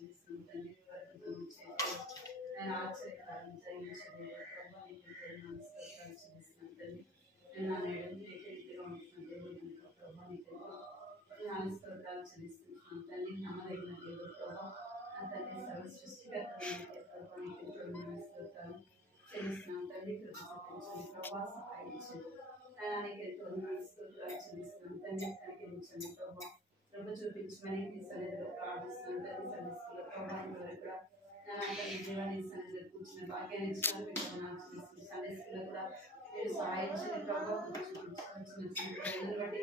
చెల్లిస్తున్నాం తండ్రి. అద్భుతం చేయండి నేను ఆశ్చర్యకారం జయించండి ప్రభావ నీకు స్తోత్రాలు చెల్లిస్తున్నాం తండ్రి. నేను నా నేడు రీతిగా ఉంటున్న దేవుడు కనుక ప్రభావ నీకు స్తోత్రాలు చెల్లిస్తున్నాం తండ్రి. నమ్మదగిన దేవుడు ప్రభావ నా తండ్రి సర్వ సృష్టికర్తమైన ప్రభావ నీకు స్తోత్రాలు చెల్లిస్తున్నాం తండ్రి. కృప చూపించండి ప్రభావ సహాయించండి నాయనానికి ఎంతో స్తోత్రాలు చెల్లిస్తున్నాం తండ్రి. కనికరించండి ప్రభావ కృప చూపించమని నీ సన్నిధిలో ప్రార్థిస్తున్నాం తండ్రి. సన్నిధిలో ప్రభావం వరకు కూడా తండ్రి జీవాన్ని సన్నిధిలో కూర్చున్న భాగ్యాన్ని ఇచ్చినారు. మీకు నాకు చేసిన సన్నిధిలో కూడా మీరు సహాయించండి ప్రభావ కృప చూపించవలసిన బట్టి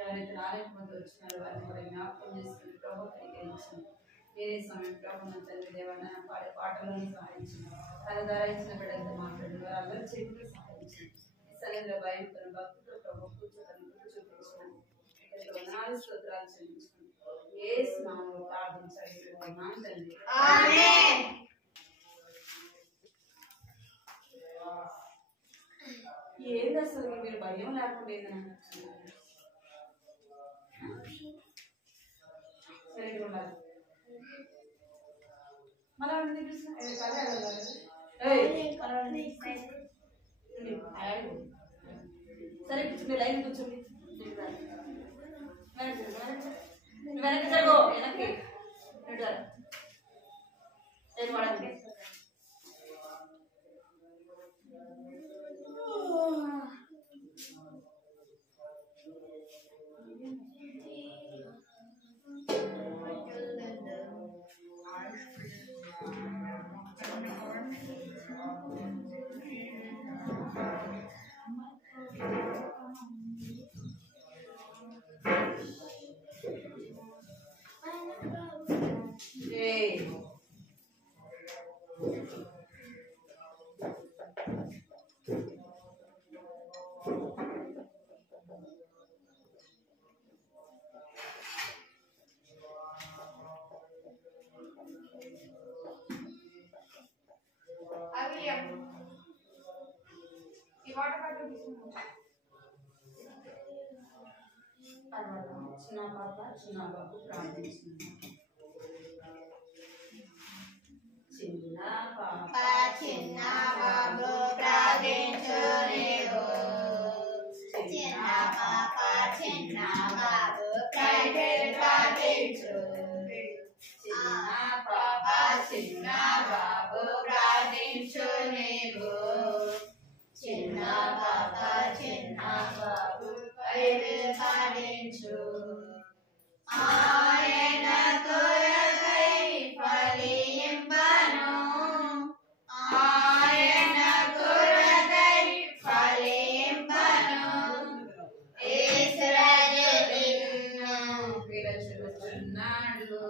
ఎవరైతే రాలేకపోతే వచ్చినారో వారిని కూడా జ్ఞాపకం చేసుకుని ప్రభావ కనికరించండి. వేరే సమయం ప్రభావం తండ్రి దేవాన్ని పాడే పాటలను సహాయించండి. తన ధరించిన బిడ్డలతో మాట్లాడి వారు అందరూ చేతులు సహాయించండి. ఈ సన్నిధిలో భయంతో భక్తులు ప్రభావ కూర్చోని చూపించండి. నాలుగు స్తోత్రాలు చెల్లించుకోండి. యేసు నామములో ప్రార్థించాలి తండ్రి. ఆమేన్. ఏంది అసలు మీరు భయం లేకుండా ఏదైనా సరిగ్గా ఉండాలి. మన సరే కూర్చోండి లైన్ కూర్చోండి. వెనక్కి జరుగు వెనక్కి వాడండి. చిన్న పాప చిన్న బాబు ప్రార్థించింది. చిన్న పాప చిన్న బాబు ప్రార్థించు నీవు. చిన్న పాప చిన్న బాబు ప్రార్థించు. చిన్న పాప చిన్న బాబు ప్రార్థించు నీవు. చిన్న పాప చిన్న బాబు ప్రార్థించు. ఆయన కొరకై ఫలింపను. ఆయన కొరకై ఫలింపను. యేసురాజు నిన్ను పిలుచుచున్నాడు.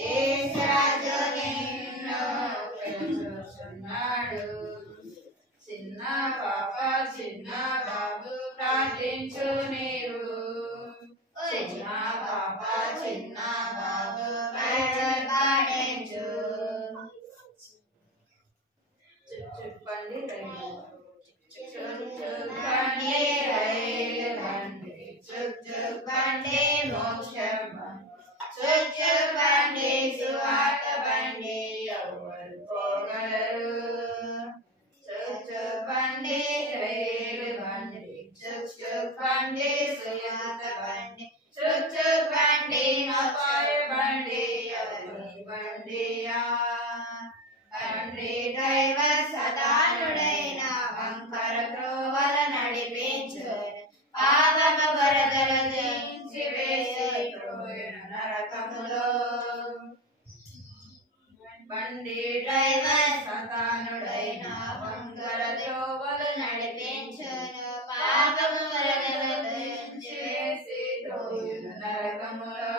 యేసురాజు నిన్ను పిలుచుచున్నాడు. చిన్న పాప చిన్న బాబు ప్రార్థించు నీవు. చిన్న పాప చిన్న బాబు ప్రార్థించు. చుట్టుపండి రైలు చుట్టుపండి రైలు బండి చుట్టుపండి మోక్షం చుట్టుపండి సువార్త బండి ఎవరు పోగలరు. చుట్టుపండి రైలు బండి చుట్టుపండి సువార్త బండి చుట్టుపండి నపాయ బండి ఎవరి బండియా. తండ్రి డ్రైవర్ సదానుడైన వంకర త్రోవల నడిపించు. పాపమ వరదలు జయించి వేసే నరకములో. బండి డ్రైవర్ సదానుడైన వంకర త్రోవలు నడిపించును. పాపమ వరదలు జయించి వేసే నరకములో.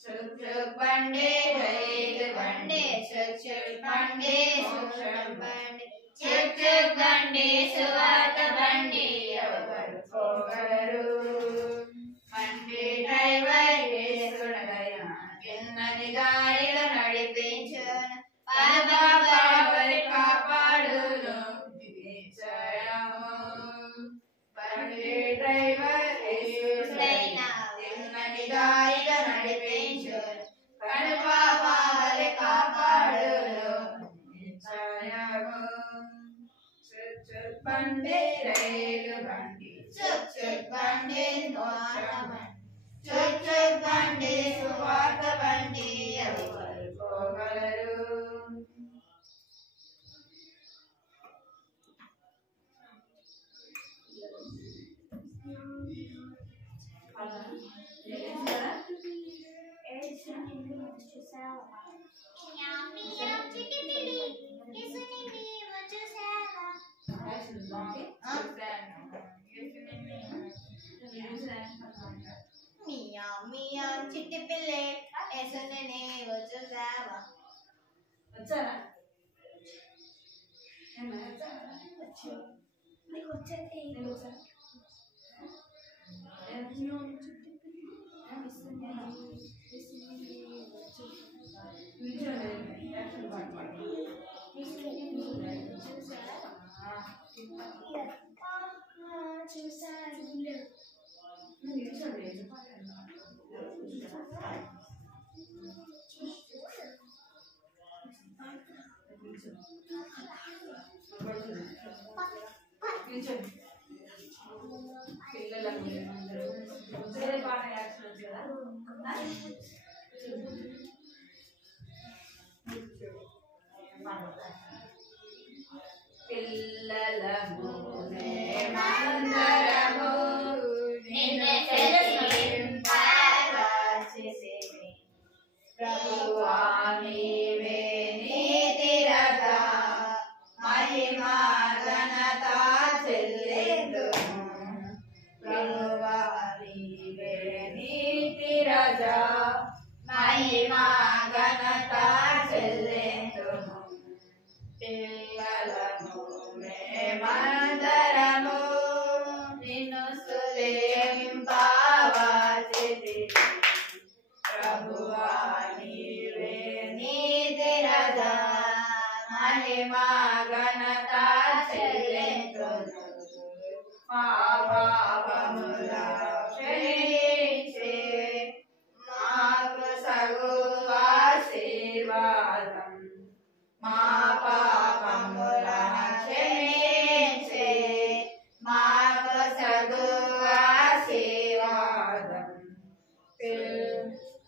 చుట్టుపండి రైలు బండి చుట్టుపండి మోక్షం బండి చుట్టుపండి సువార్త బండి ఎవరు పోగలరు. బండి డ్రైవర్ యేసుడైన కిన్నది గాలిలో నడిపించును. పాపరి కాపాడును. బండి డ్రైవర్ యేసుడైన కిన్నది బండి రైలు బండి చుక్ చుక్ బండి సువార్త బండి చుక్ చుక్ బండి సువార్త బండి ఎవరు పోగలరు చిట్టి పిల్లే యేసుని వచ్చేసావా వచ్చారా పిల్లలకు వేరే పాట యాక్సిడెంట్ కదా పిల్లలము మేమందరము నిన్ను ప్రభువా నీవే నీతి రథ మహిమా ఘనత చెల్లిందుము ప్రభువా నీవే నీతి రథ మహిమా ఘనత చెల్లిందుము పిల్లలము మేమందరము నిన్ను స్తుతింపవలసితిమి ప్రభువా నీవే నీతి రథ మహిమా ఘనత చెల్లింతును మా పాపముల క్షమించి మాకు సగు ఆశీర్వాదం మా పాపముల క్షమించి మాకు సగు ఆశీర్వాదం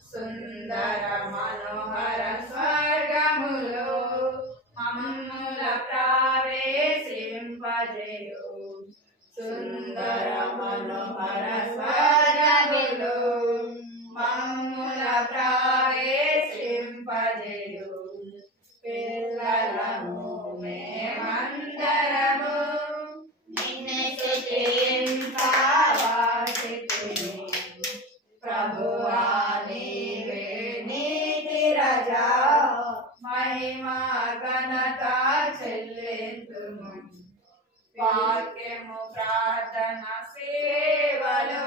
సుందర మనోహర స్వర్గములో మమ్ముల ప్రవేశింపజేయు సుందర మనోహర స్వర్గములో మమ్ముల ప్రవేశింపజేయు పిల్లలము మేమందరము నిన్ను స్తుతింపవలసితిమి ప్రభువా నీవే నీతి రజా మహిమా ఘనత చెల్లింతుము వాక్యము ప్రార్థన సేవలు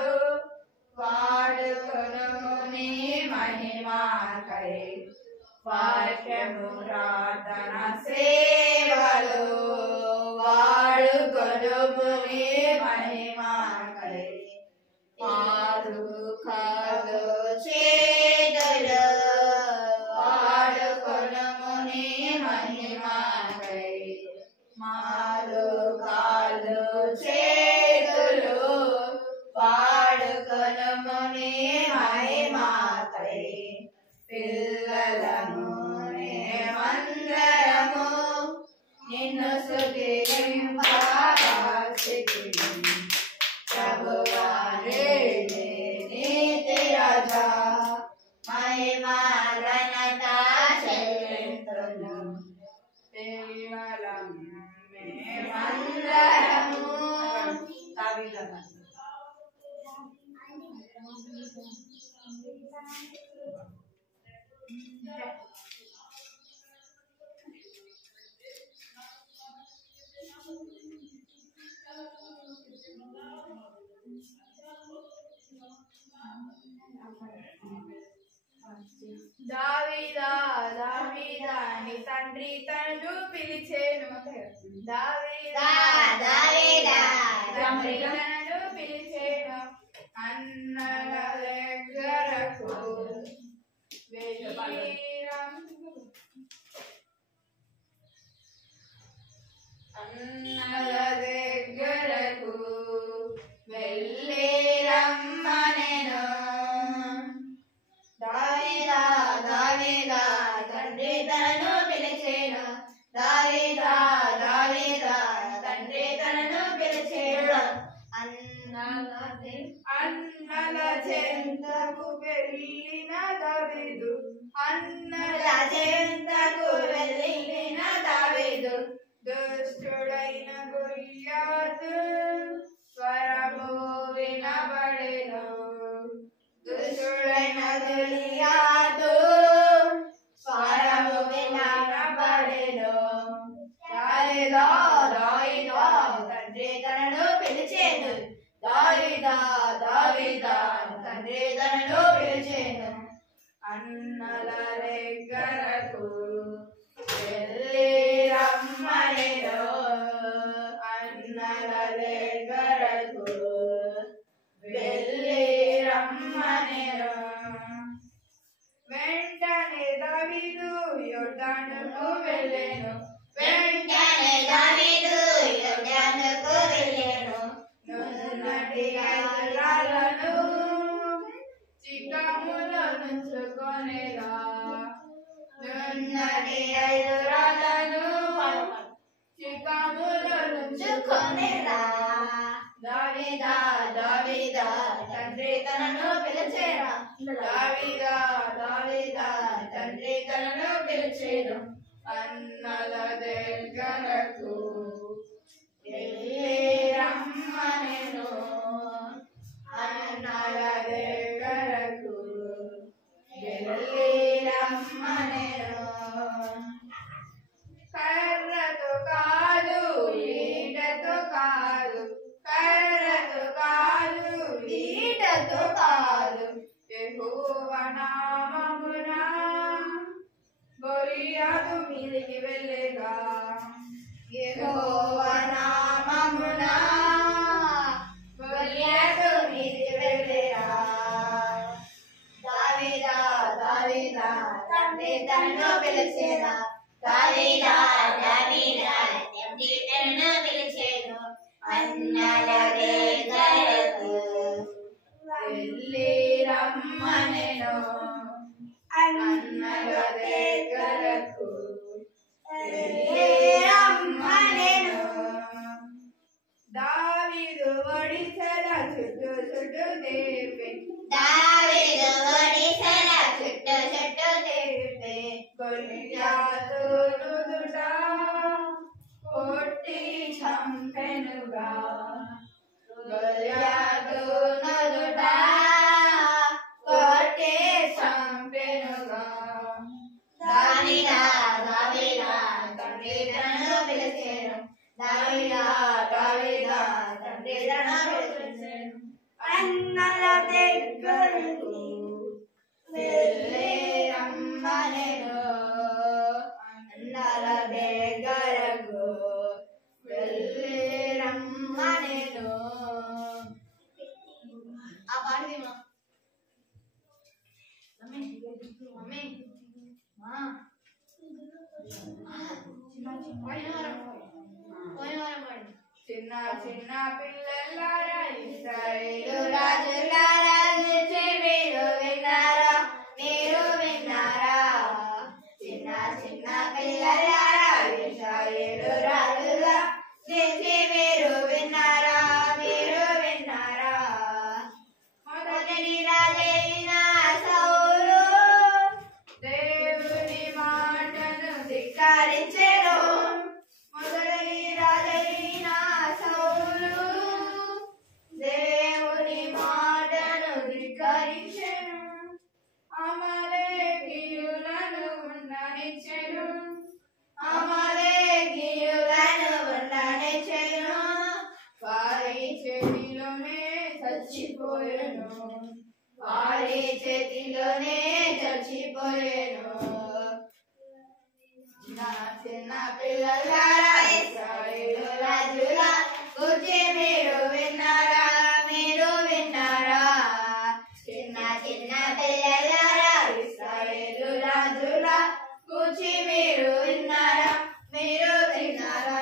వాడుకొనుము నీ మహిమాకై వాక్యము ప్రార్థన సేవలు వాడుకొనుము నీ మహిమాకై మారు కాదు చేతులు వాడుకొనుము నీ మహిమాకై మారు కాదు చేతులు వాడుకొనుము నీ మహిమాకై పిల్లలము మేమందరము నిన్ను స్తుతింపవలసితిమి ప్రభువా నీవే నీతి రజా మహిమా ఘనత చెల్లింతును పిల్లలము మేమందరము తావిలము దావీదా దావీదా నీ తండ్రి తనను పిలిచేను దావీదా దావీదా తండ్రి తనను పిలిచేను అన్నల దగ్గరకు అన్నల దగ్గరకు వెళ్ళి రమ్మనెను. దావీదా దావీదా తండ్రి తనను పిలిచెను. దావీదా దావీదా తండ్రి తనను పిలిచెను. అన్నల చెంతకు వెళ్ళిన దావీదు, అన్నల చెంతకు వెళ్ళిన దావీదు, దుష్టుడైన గొల్యాతు స్వరము వినబడెను. దుష్టుడైన గొల్యాతు స్వరము వినబడెను. దావీదా దావీదా తండ్రి తనను పిలిచెను. దావీదా దావీదా తండ్రి తనను పిలిచెను. అన్నల దగ్గరకు వెళ్ళి రమ్మనెను. అన్నల దగ్గరకు వెళ్ళి రమ్మనెను. వెంటనే దావీదు యొర్దానుకు వెళ్ళెను. వెంటనే దావీదు యొర్దానుకు వెళ్ళెను. నున్నటి రాళ్ళను చిక్కములో నుంచుకొనెరా. నున్నటి 5 రాళ్ళను చిక్కములో నుంచుకొనెరా. దావీదా దావీదా తండ్రి తనను పిలిచెను. దావీదా దావీదా తండ్రి తనను పిలిచెను. అన్నల దగ్గరకు వెళ్ళి రమ్మనెను. అన్నల దగ్గరకు వెళ్ళి రమ్మనెను. కర్రతో కాదు ఈటతో కాదు, కర్రతో కాదు ఈటతో కాదు, యెహోవా నామమున గొలియాతు మీదికి వెళ్ళెగా. యెహోవా నామమున గొలియాతు మీదికి వెళ్ళెగా. దావీదా దావీదా తండ్రి తనను పిలిచెను. దావీదా దావీదా తండ్రి తనను పిలిచెను. అన్నల దగ్గరకు వెళ్ళి రమ్మనెను. అన్నల దగ్గరకు వెళ్ళి రమ్మనెను. దావీదు ఒడిసెల చుట్టూ చుట్టూ తిప్పి, దావీదు ఒడిసెల చుట్టూ చుట్టూ తిప్పి గొల్యాతు నుదుట కొట్టి చంపెనుగా. గొల్యాతు నుదుట కొట్టి చంపెనుగా. దావీదా దావీదా తండ్రి తనను పిలిచెను. దావీదా దావీదా తండ్రి తనను పిలిచెను. అన్నల దగ్గరకు వెళ్ళి రమ్మనెను. అన్నల దగ్గరకు వెళ్ళి రమ్మనెను. ఆ పాడది మమ్మీ చిన్న చిన్న పిల్లలారా ఇశ్రాయేలు రాజులారా గురించి మీరు విన్నారా? మీరు విన్నారా? చిన్న చిన్న పిల్లలారా ఇశ్రాయేలు రాజుల గురించి మీరు విన్నారా? మీరు విన్నారా? మొదటి రాజైన సౌలు దేవుని మాటను ధిక్కరించెను. మొదటి రాజైన సౌలు దేవుని మాటను ధిక్కరించెను. అమలేకీయులను ఉండనిచ్చెను. అమలేకీయులను ఉండనిచ్చెను. వారి చేతిలోనే చచ్చిపోయెను. వారి చేతిలోనే చచ్చిపోయెను. చిన్న చిన్న పిల్లలారా ఇశ్రాయేలు రాజుల గురించి మీరు విన్నారా? మీరు విన్నారా? చిన్న చిన్న పిల్లలారా ఇశ్రాయేలు రాజుల గురించి మీరు విన్నారా? మీరు విన్నారా?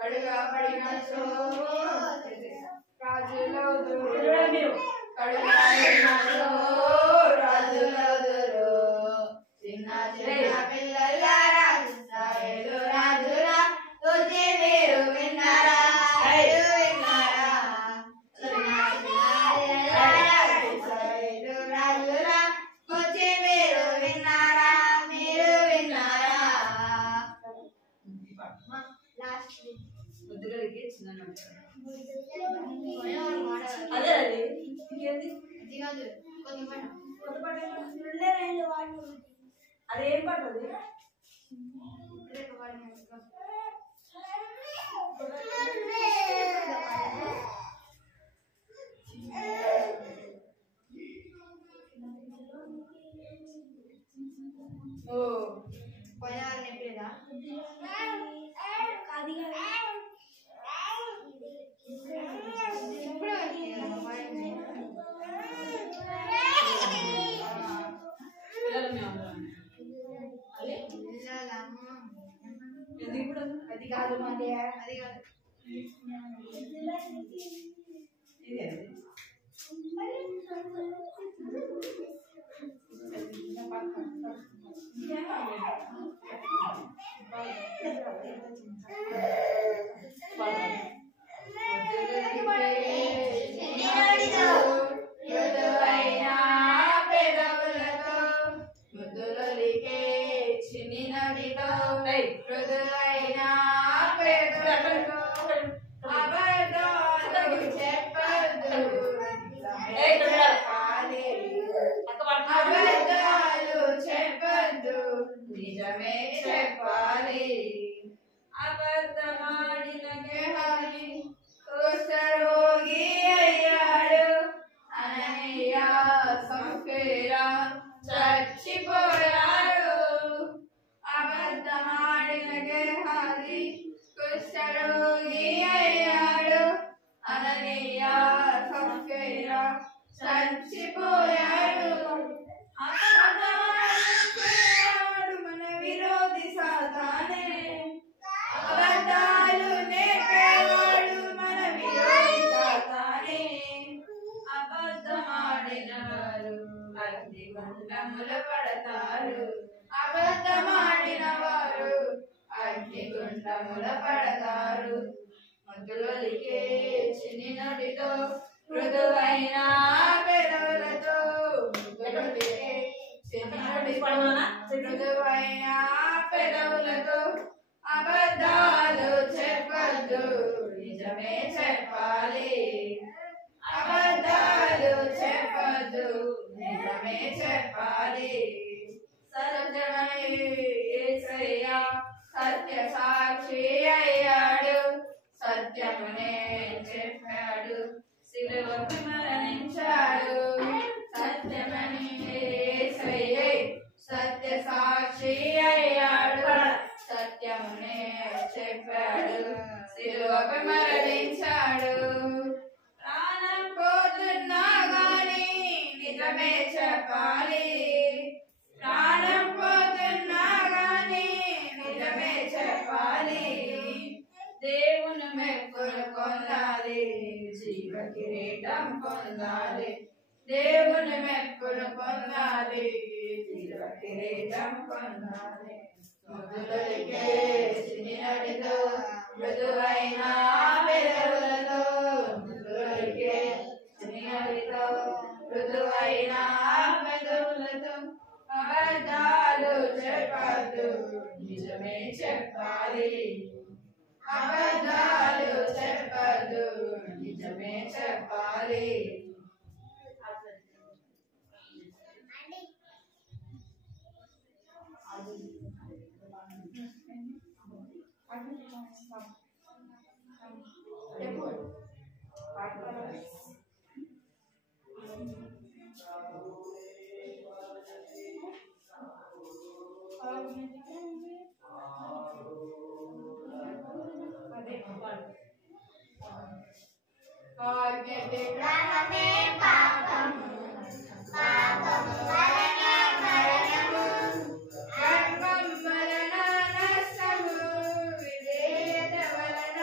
కడుగబడినచో రాజులవుదురు కడుగబడినచో రాజులవుదురు చిన్న చిన్న పిల్లలారా ఇశ్రాయేలు రాజులా స్తుతి మీరు విన్నారా విన్నారా చిన్న చిన్న పిల్లలారా ఇశ్రాయేలు రాజులా స్తుతి మీరు విన్నారా ముద్దులకి చిన్న అదే అది ఇంకేంది కొత్త పాట అదేం పాట అది అది కాదు మరి అది కాదు నిజమే చెప్పాలి అబద్ధమాడిన గెహాజీ కుష్ఠరోగి అయ్యాడు అననీయ సఫీరా చచ్చిపోయారు అబద్ధమాడిన గెహాజీ కుష్ఠరోగి అయ్యాడు అననీయ సఫీరా చచ్చిపోయారు మన విరోధి సాతానే అబద్ధాలు నేర్పేవాడు మన విరోధి సాతానే అబద్ధమాడిన వారు అగ్నిగుండముల పడతారు అబద్ధమాడిన వారు అగ్నిగుండముల పడతారు ముద్దులొలికే చిన్ని నోటితో మృదువైన పెదవులతో ముద్దులొలికే మృదువైన పెదవులతో అబద్ధాలు చెప్పద్దు నిజమే చెప్పాలి అబద్ధాలు చెప్పద్దు నిజమే చెప్పాలి సత్యమై యేసయ్య సత్య సాక్షి అయ్యాడు సత్యమునే చెప్పాడు సిలువకు మరణించాడు సత్యమని యేసయ్య సత్య సాక్షి అయ్యాడు సత్యమునే చెప్పాడు సిలువకు మరణించాడు ప్రాణం పోతున్నా గాని నిజమే చెప్పాలి ప్రాణం పోతున్నా గాని నిజమే చెప్పాలి దేవుని మెక్కులు పొందాలి జీవ కిరీటం పొందాలి దేవుని మెక్కులు పొందాలి జీవ కిరీటం పొందాలి ముద్దులొలికే చిన్ని నోటితో మృదువైన పెదవులతో ముద్దులొలికే చిన్ని నోటితో మృదువైన పెదవులతో అబద్ధాలు చెప్పద్దు నిజమే చెప్పాలి అబద్ధాలు చెప్పద్దు నిజమే చెప్పాలి ప్రాణమే పాపం పాపం వలన మరణము గర్వం వలన నష్టము విధేయత వలన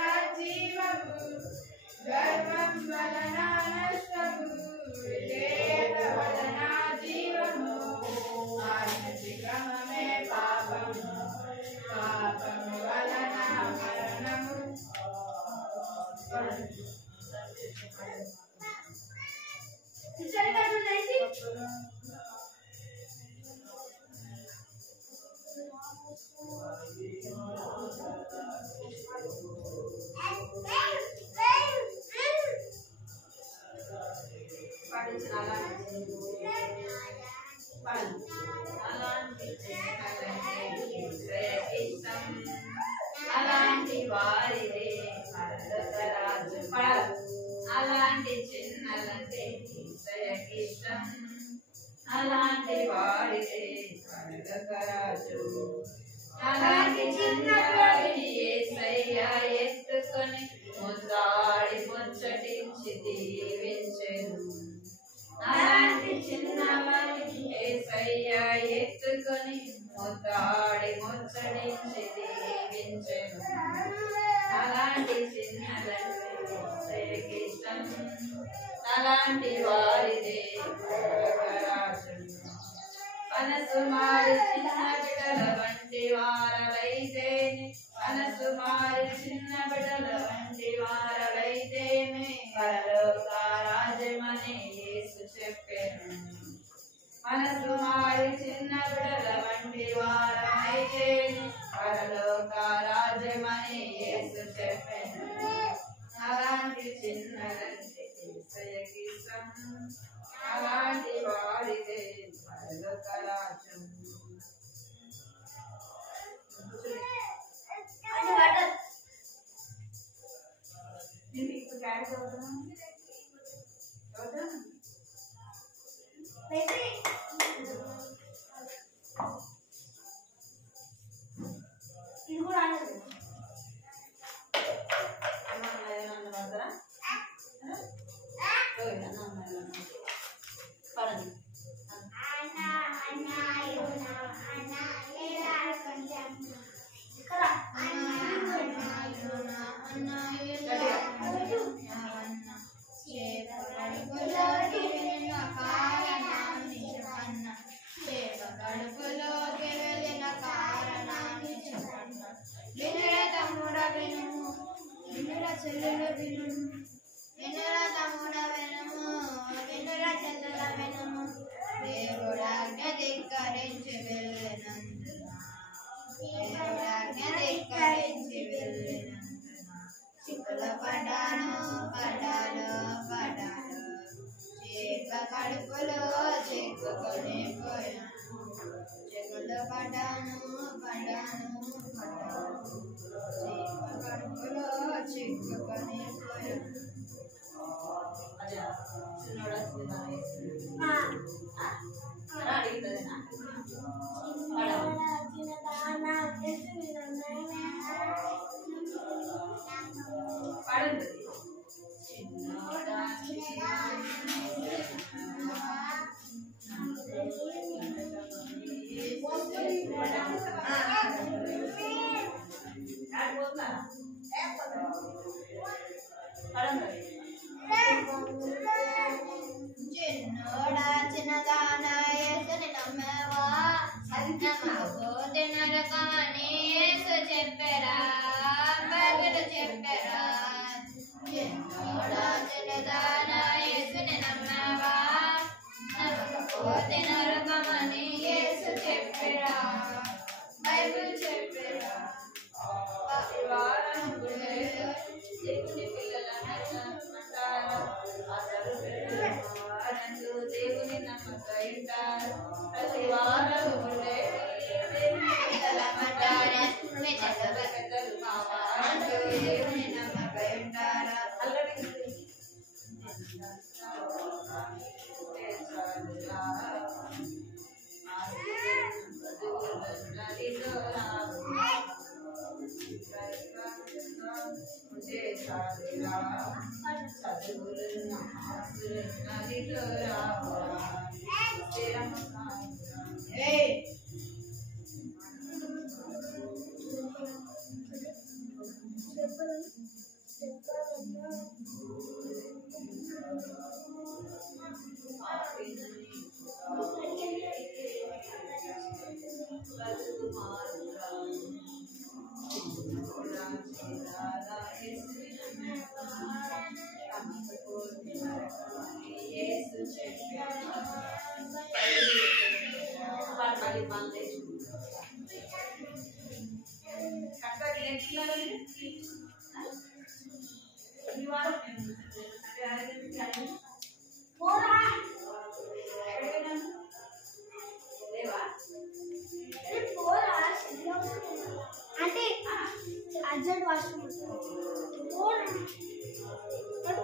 వారిదే పరలోక రాజ్యం. పడాలి. అలాంటి చిన్నలంటే ఇష్టం, అలాంటి వారిదే పరలోక రాజ్యం. అలాంటి చిన్నవారిని యేసయ్య ఎత్తుకొని ముద్దాడి ముచ్చటించి దీవించెను. అలాంటి చిన్నవారిని యేసయ్య ఎత్తుకొని ముద్దాడి ముచ్చటించి దీవించెను. అలాంటి చిన్నలంటే యేసయ్యకి ఇష్టం, అలాంటి వారిదే పరలోక రాజ్యం. మనసు మారి చిన్న బిడ్డల వంటి వారలైతేనే, మనసు మారి చిన్న బిడ్డల వంటి వారలైతేనే పరలోక రాజ్యమని యేసు చెప్పెను. మనసు మారి చిన్న బిడ్డల వంటి వారలైతేనే పరలోక రాజ్యమని యేసు చెప్పెను. అలాంటి చిన్నలంటే యేసయ్యకి ఇష్టం, అలాంటి వారిదే పరలోక రాజ్యం. కడుపులో చెక్కుకొని పోయాను, చెక్కులు పడ్డాను పడ్డాను పడ్డాను, కడుపులో చెక్కుకొని పోయాను. చిన్నోడా చిన్నదానా యేసుని నమ్మవా, నమ్మకపోతే నరకమని యేసు చెప్పారా, బైబిల్ చెప్పారా. చిన్నోడా చిన్నదానా యేసుని నమ్మవా, నమ్మకపోతే నరకమని యేసు చెప్పారా, బైబిల్ చెప్పారా. దేవుని పిల్లలంటారు, దేవుని నమ్మక ఉంటారు. ప్రతి వారం దేవుని పిల్లలంటారు, పెద్దలు కావాలంటూ దేవుని నమ్మక ఉంటారా.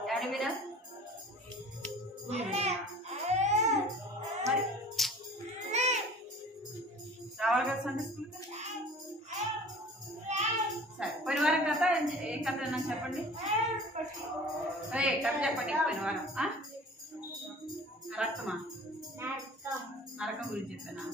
డాడీ మీద మరి రావాలి కదా సండే స్కూల్. సరే పోయిన వారం కథ ఏం కథ నాకు చెప్పండి. కథ చెప్పండి. పోయిన వారం రక్తమా నరకం గురించి చెప్పానా?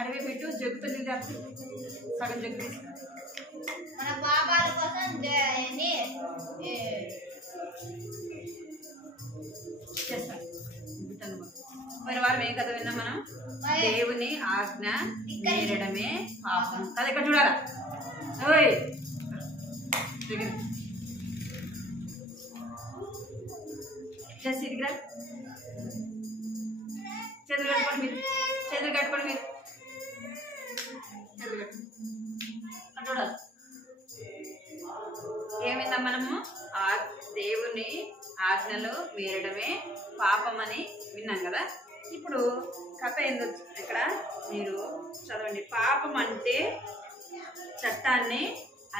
అడిగి పెట్టు జగ్గుతుంది సగం జగ్గు మన పాపాల కోసం చేస్తాను. పోయిన వారం ఏం కథ విన్నాం మనం? దేవుని ఆజ్ఞ మీరడమే పాపం. కదా ఇక్కడ చూడాలా? ఓయ్ ఇదిగా చేతులు కట్టుకోండి మీరు. చేతులు కట్టుకోండి మీరు. చేతులు కట్టుకోండి చూడాలి. ఏం విన్నాం మనము? దేవుని ఆజ్ఞలు మీరడమే పాపమని విన్నాం కదా. ఇప్పుడు కథ ఎందుకు ఇక్కడ మీరు చదవండి. పాపం అంటే చట్టాన్ని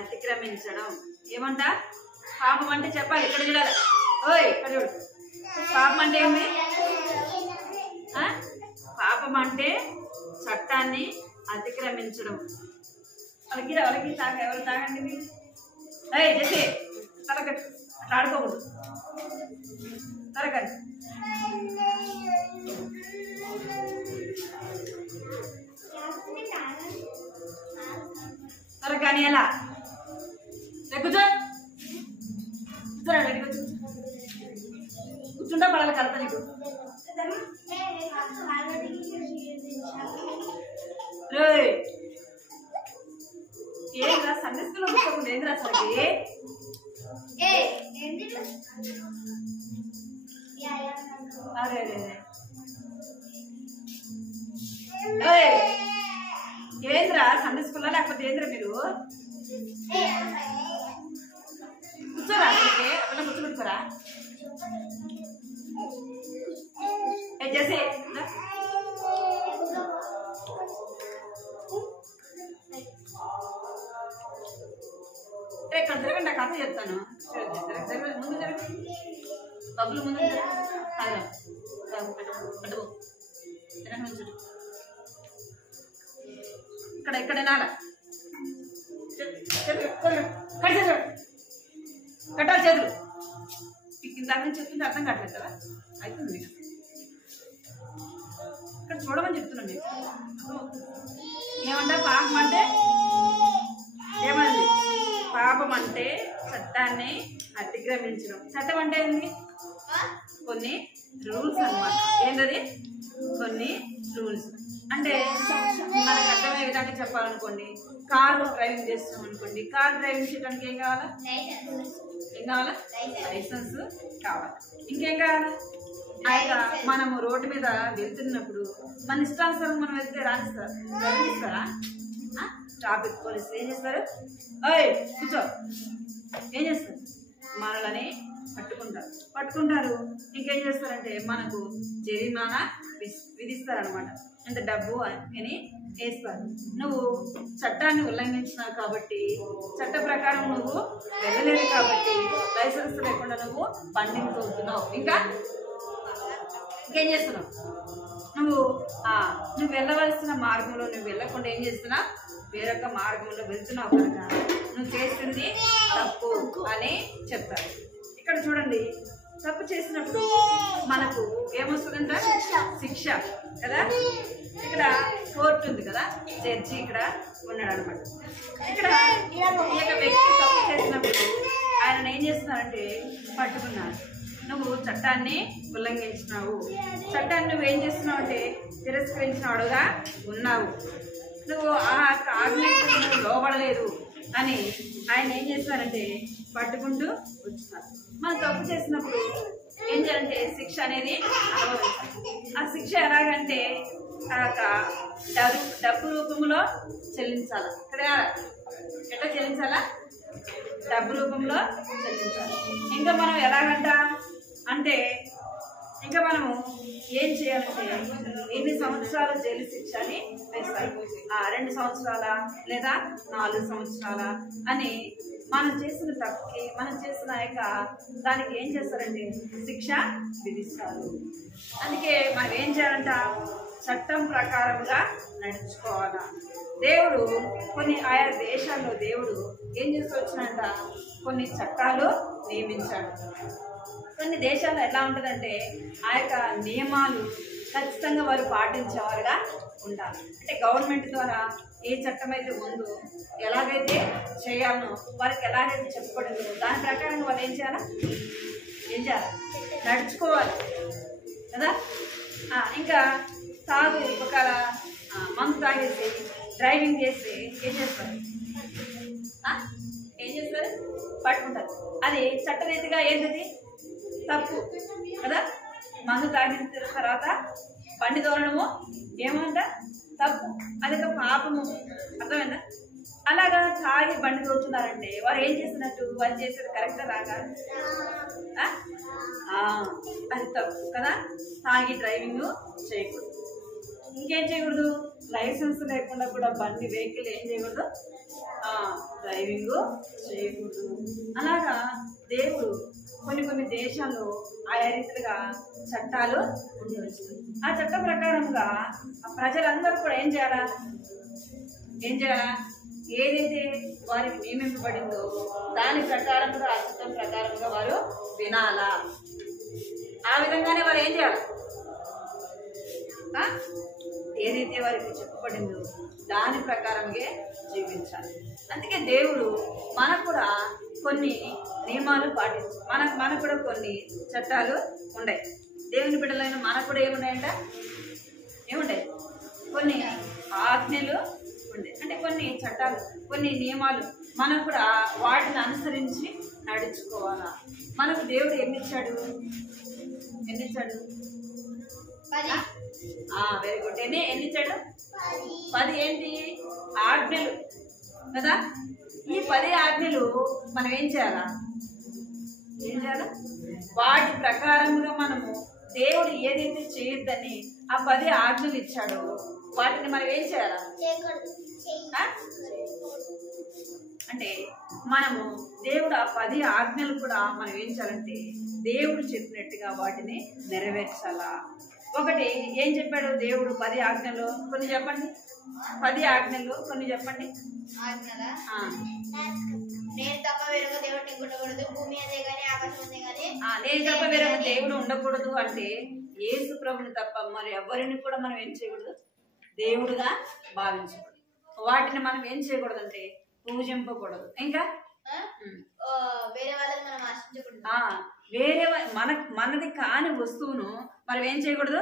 అతిక్రమించడం. ఏమంట? పాపం అంటే చెప్పాలి. ఇక్కడ చూడాలి. ఓయ్ ఇక్కడ చూడు. పాపం అంటే ఏమి? పాపం అంటే చట్టాన్ని అతిక్రమించడం. వాళ్ళకి ఎవరు తాగండి మీరు. చేసి తలకట్టు అట్లా ఆడుకోకూడదు. తరగండి. కానీ ఎలా కూర్చో కూర్చుంటా పడాలి కలత నీకు. ఏంద్రా సండే స్కూల్లో కూర్చోకుండా ఏంద్రా అసలుకి? అరే ఏంద్రా సండే స్కూల్లో లేకపోతే ఏంద్రా మీరు కూర్చోరా? అసలుకి అట్లా కూర్చోబెట్టుకోరా? చేసి ఇక్కడ జరగండి. నాకు కథ చెప్తాను. ముందు జరగండి. డబ్బులు ముందు ఇక్కడ ఎక్కడైనా కట్టాలి చేతులు. ఇందాక నుంచి చెప్తుంటే అర్థం కావట్లేదు కదా. అవుతుంది ఇక్కడ చూడమని చెప్తున్నాం మీకు. ఏమంటే పాపం అంటే ఏమంది? పాపం అంటే చట్టాన్ని అతిక్రమించడం. చట్టం అంటే ఏంటి? కొన్ని రూల్స్ అన్నమాట. ఏంటది? కొన్ని రూల్స్ అంటే మనకు అర్థమయ్యే విధంగా చెప్పాలనుకోండి. కారు డ్రైవింగ్ చేస్తున్నాం అనుకోండి. కార్ డ్రైవింగ్ చేయడానికి ఏం కావాలా? లైసెన్స్ కావాలి. ఇంకేం కావాలా? అయితే మనము రోడ్డు మీద వెళ్తున్నప్పుడు మన ఇష్టానుసారం మనం వెళ్తే రాణిస్తారా? ట్రాఫిక్ పోలీసులు ఏం చేస్తారు? కూర్చో ఏం చేస్తారు? మనలని పట్టుకుంటారు. ఇంకేం చేస్తారంటే మనకు జరిమానా విధిస్తారనమాట. ఎంత డబ్బు అని వేస్తారు. నువ్వు చట్టాన్ని ఉల్లంఘించినావు కాబట్టి, చట్ట ప్రకారం నువ్వు వెళ్ళలేదు కాబట్టి లైసెన్స్ లేకుండా నువ్వు బండిని తోలుతున్నావు. ఇంకేం చేస్తున్నావు? నువ్వు వెళ్ళవలసిన మార్గంలో నువ్వు వెళ్ళకుండా ఏం చేస్తున్నావు? వేరొక మార్గంలో వెళ్తున్నావు కనుక నువ్వు చేస్తుంది తప్పు అని చెప్తారు. ఇక్కడ చూడండి, తప్పు చేసినప్పుడు మనకు ఏమొస్తుందంట? శిక్ష కదా. ఇక్కడ కోర్టు ఉంది కదా, జడ్జి ఇక్కడ ఉన్నాడు అనమాట. ఇక్కడ ఒక వ్యక్తి తప్పు చేసినప్పుడు ఆయన ఏం చేస్తున్నారంటే పట్టుకున్నారు. నువ్వు చట్టాన్ని ఉల్లంఘించినావు. చట్టాన్ని నువ్వేం చేస్తున్నావు అంటే తిరస్కరించినవాడుగా ఉన్నావు. నువ్వు ఆ ఆజ్ఞకు నువ్వు లోబడలేదు అని ఆయన ఏం చేస్తారంటే పట్టుకుంటూ వచ్చినారు. మనం తప్పు చేసినప్పుడు ఏం చేయాలంటే శిక్ష అనేది అనుభవించాలి. ఆ శిక్ష ఎలాగంటే డబ్బు రూపంలో చెల్లించాలి. ఇక్కడ ఎట్లా చెల్లించాలా? డబ్బు రూపంలో చెల్లించాలి. ఇంకా మనం ఎలాగంట అంటే ఇంకా మనము ఏం చేయాలంటే ఎన్ని సంవత్సరాలు జైలు శిక్ష అని వేస్తారు. 2 సంవత్సరాల లేదా 4 సంవత్సరాల అని మనం చేసిన తప్పుకి మనం చేసిన దానికి ఏం చేస్తారంటే శిక్ష విధిస్తారు. అందుకే మనం ఏం చేయాలంట, చట్టం ప్రకారంగా నడుచుకోవాలా. దేవుడు కొన్ని ఆయా దేశాల్లో దేవుడు ఏం చేస్తూ వచ్చినంట, కొన్ని చట్టాలు నియమించాడు. కొన్ని దేశాల్లో ఎలా ఉంటుందంటే ఆ యొక్క నియమాలు ఖచ్చితంగా వారు పాటించేవారుగా ఉండాలి. అంటే గవర్నమెంట్ ద్వారా ఏ చట్టం అయితే ఉందో, ఎలాగైతే చేయాలనో వారికి ఎలాగైతే చెప్పబడిందో దాని ప్రకారంగా వాళ్ళు ఏం చేయాలి నడుచుకోవాలి కదా. ఇంకా తాగు ఒక మందు తాగేసి డ్రైవింగ్ చేసి ఏం చేస్తారు పట్టుకుంటారు. అది చట్టరీతిగా ఏంటది తప్పు కదా. మందు తాగిన తర్వాత బండి తోలడము ఏమంట తప్పు, అది ఒక పాపము. అర్థమైందా? అలాగా తాగి బండి తోలుతున్నారంటే వారు ఏం చేస్తున్నట్టు, వాళ్ళు చేసేది కరెక్టా రాగా? అది తప్పు కదా. తాగి డ్రైవింగ్ చేయకూడదు. ఇంకేం చేయకూడదు, లైసెన్స్ లేకుండా కూడా బండి వెహికల్ ఏం చేయకూడదు, డ్రైవింగ్ చేయకూడదు. అలాగా దేవుడు కొన్ని దేశాల్లో ఆయా రీతిగా చట్టాలు ఉండవచ్చు. ఆ చట్టం ప్రకారంగా ప్రజలందరూ కూడా ఏం చేయాలా ఏదైతే వారికి నియమింపబడిందో దాని ప్రకారంగా ఆ చట్టం ప్రకారంగా వారు వినాలా. ఆ విధంగానే వారు ఏం చేయాలి, ఏదైతే వారికి చెప్పబడిందో దాని ప్రకారంగా జీవించాలి. అందుకే దేవుడు మనకు కూడా కొన్ని నియమాలు పాటించాలి. మనకు కూడా కొన్ని చట్టాలు ఉన్నాయి. దేవుని బిడ్డలైన మనకు కూడా ఏమున్నాయంట, ఏముంటాయి కొన్ని ఆజ్ఞలు ఉంటాయి. అంటే కొన్ని చట్టాలు, కొన్ని నియమాలు మనం కూడా వాటిని అనుసరించి నడుచుకోవాలా. మనకు దేవుడు ఎన్నిచ్చాడు వెరీ గుడ్. ఎన్నిచ్చాడు 10 ఏంటి ఆజ్ఞలు కదా. ఈ 10 ఆజ్ఞలు మనం ఏం చేయాలా వాటి ప్రకారంగా మనము దేవుడు ఏదైతే చేయొద్దని ఆ 10 ఆజ్ఞలు ఇచ్చాడో వాటిని మనం ఏం చేయాలా అంటే మనము దేవుడు ఆ 10 ఆజ్ఞలు కూడా మనం ఏం చేయాలంటే దేవుడు చెప్పినట్టుగా వాటిని నెరవేర్చాలా. ఒకటి ఏం చెప్పాడు దేవుడు 10 ఆజ్ఞలు? కొన్ని చెప్పండి. 10 ఆజ్ఞలు కొన్ని చెప్పండి. నేను తప్ప వేరొక దేవుడిని ఉండకూడదు, భూమి అదే గాని ఆకాశం అదే గాని. నేను తప్ప వేరొక దేవుడు ఉండకూడదు అంటే యేసు ప్రభుని తప్ప మరి ఎవరిని కూడా మనం ఏం చేయకూడదు, దేవుడుగా భావించకూడదు. వాటిని మనం ఏం చేయకూడదు అంటే పూజింపకూడదు. ఇంకా వేరే వాళ్ళని మనం ఆశించకూడదు. వేరే మనది కాని వస్తువును మనం ఏం చేయకూడదు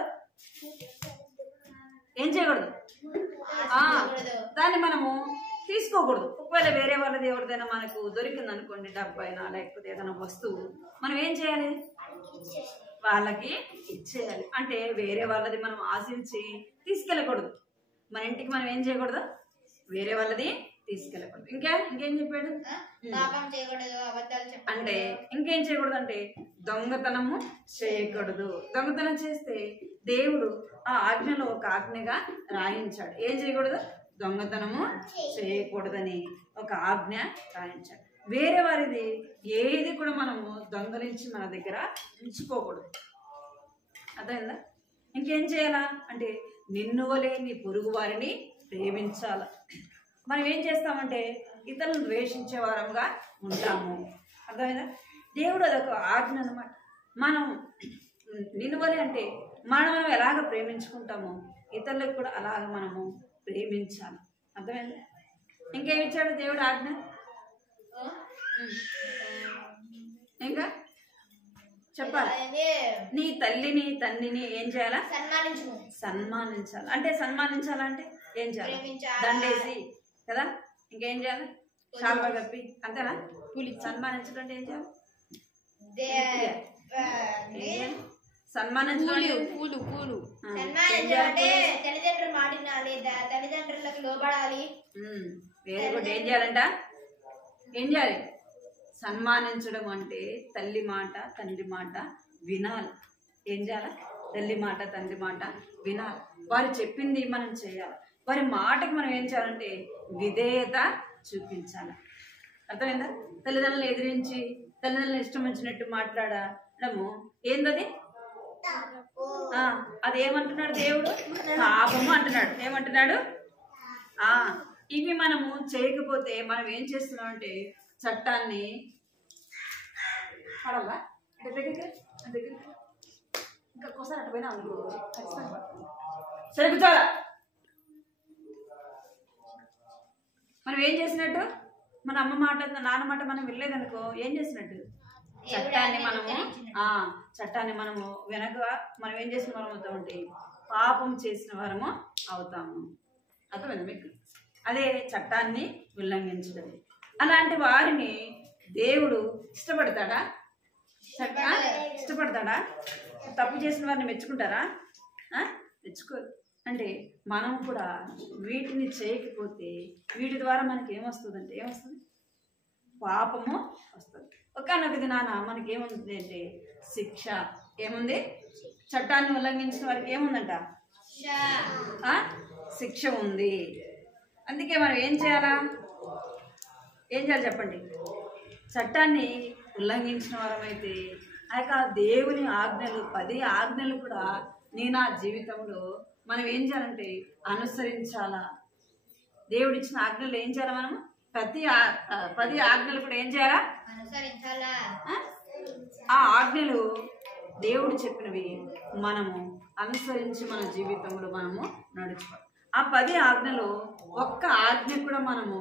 దాన్ని మనము తీసుకోకూడదు. ఒకవేళ వేరే వాళ్ళది ఎవరిదైనా మనకు దొరికింది అనుకోండి, డబ్బైనా లేకపోతే ఏదైనా వస్తువు, మనం ఏం చేయాలి, వాళ్ళకి ఇచ్చేయాలి. అంటే వేరే వాళ్ళది మనం ఆశించి తీసుకెళ్ళకూడదు. మన ఇంటికి మనం ఏం చేయకూడదు, వేరే వాళ్ళది తీసుకెళ్ళకూడదు. ఇంకేం చెప్పాడు అంటే ఇంకేం చేయకూడదు అంటే దొంగతనము చేయకూడదు. దొంగతనం చేస్తే దేవుడు ఆ ఆజ్ఞలో ఒక ఆజ్ఞగా రాయించాడు. ఏం చేయకూడదు, దొంగతనము చేయకూడదని ఒక ఆజ్ఞ రాయించాడు. వేరే వారిది ఏది కూడా మనము దొంగలించి మన దగ్గర ఉంచుకోకూడదు. అర్థమైందా? ఇంకేం చేయాలా అంటే నిన్ను వలే నీ పొరుగు వారిని ప్రేమించాల. మనం ఏం చేస్తామంటే ఇతరులను ద్వేషించే వారంగా ఉంటాము. అర్థమైందా? దేవుడు అదొక ఆజ్ఞ అన్నమాట. మనం నిన్ను వలే అంటే మనం ఎలాగ ప్రేమించుకుంటామో ఇతరులకు కూడా అలాగ మనము ప్రేమించాలి. అర్థమైందా? ఇంకేమి ఇచ్చాడు దేవుడు ఆజ్ఞ? ఇంకా చెప్పాలి. నీ తల్లిని తండ్రిని ఏం చేయాలా, సన్మానించాలి. అంటే సన్మానించాలంటే ఏం చేయాలి, దండేసి కదా. ఇంకేం చేయాలి, శాల్వా కప్పి, అంతేనా? సన్మానించడం అంటే ఏం చేయాలి, సన్మానించడం తల్లిదండ్రులు మాట వినాలి, తల్లిదండ్రులకు లోబడాలి. Very good. ఏం చేయాలంట, ఏం చేయాలి, సన్మానించడం అంటే తల్లి మాట తండ్రి మాట వినాలి. ఏం చేయాలి? తల్లి మాట తండ్రి మాట వినాలి. వారు చెప్పింది మనం చేయాలి. వారి మాటకు మనం ఏం చేయాలంటే విధేయత చూపించాలి. అర్థమైందా? తల్లిదండ్రులను ఎదిరించి తల్లిదండ్రులను ఇష్టం వచ్చినట్టు మాట్లాడము ఏందది? అది ఏమంటున్నాడు దేవుడు? పాపము అంటున్నాడు. ఏమంటున్నాడు? ఇవి మనము చేయకపోతే మనం ఏం చేస్తున్నాం అంటే చట్టాన్ని పడాలా దగ్గరికి ఇంకొకసారి అటు పోయినా అనుకో ఖచ్చితంగా సరే కూర్చోాలా. మనం ఏం చేసినట్టు? మన అమ్మ మాట నాన్న మాట మనం వినలేదనుకో ఏం చేసినట్టు? చట్టాన్ని మనము వెనక మనం ఏం చేసిన వారం అవుతామంటే పాపం చేసిన వారము అవుతాము. అర్థమైంది మీకు? అదే చట్టాన్ని ఉల్లంఘించడం. అలాంటి వారిని దేవుడు ఇష్టపడతాడా? ఇష్టపడతాడా? తప్పు చేసిన వారిని మెచ్చుకుంటారా? మెచ్చుకోరు. అంటే మనం కూడా వీటిని చేయకపోతే వీటి ద్వారా మనకి ఏమొస్తుందంటే ఏమొస్తుంది? పాపము వస్తుంది. ఒకనొక దినాన మనకి ఏముంది అంటే శిక్ష. ఏముంది? చట్టాన్ని ఉల్లంఘించిన వారికి ఏముందంట? శిక్ష ఉంది. అందుకే మనం ఏం చేయాలా? ఏం చేయాలి చెప్పండి? చట్టాన్ని ఉల్లంఘించిన వారమైతే ఆ యొక్క దేవుని ఆజ్ఞలు 10 ఆజ్ఞలు కూడా నా జీవితంలో మనం ఏం చేయాలంటే అనుసరించాలా. దేవుడిచ్చిన ఆజ్ఞలు ఏం చేయాలా? మనం 10 ఆజ్ఞలు కూడా ఏం చేయాలా? అనుసరించాలా. ఆ ఆజ్ఞలు దేవుడు చెప్పినవి మనము అనుసరించి మన జీవితంలో మనము నడుచుకోవాలి. ఆ 10 ఆజ్ఞలు ఒక్క ఆజ్ఞ కూడా మనము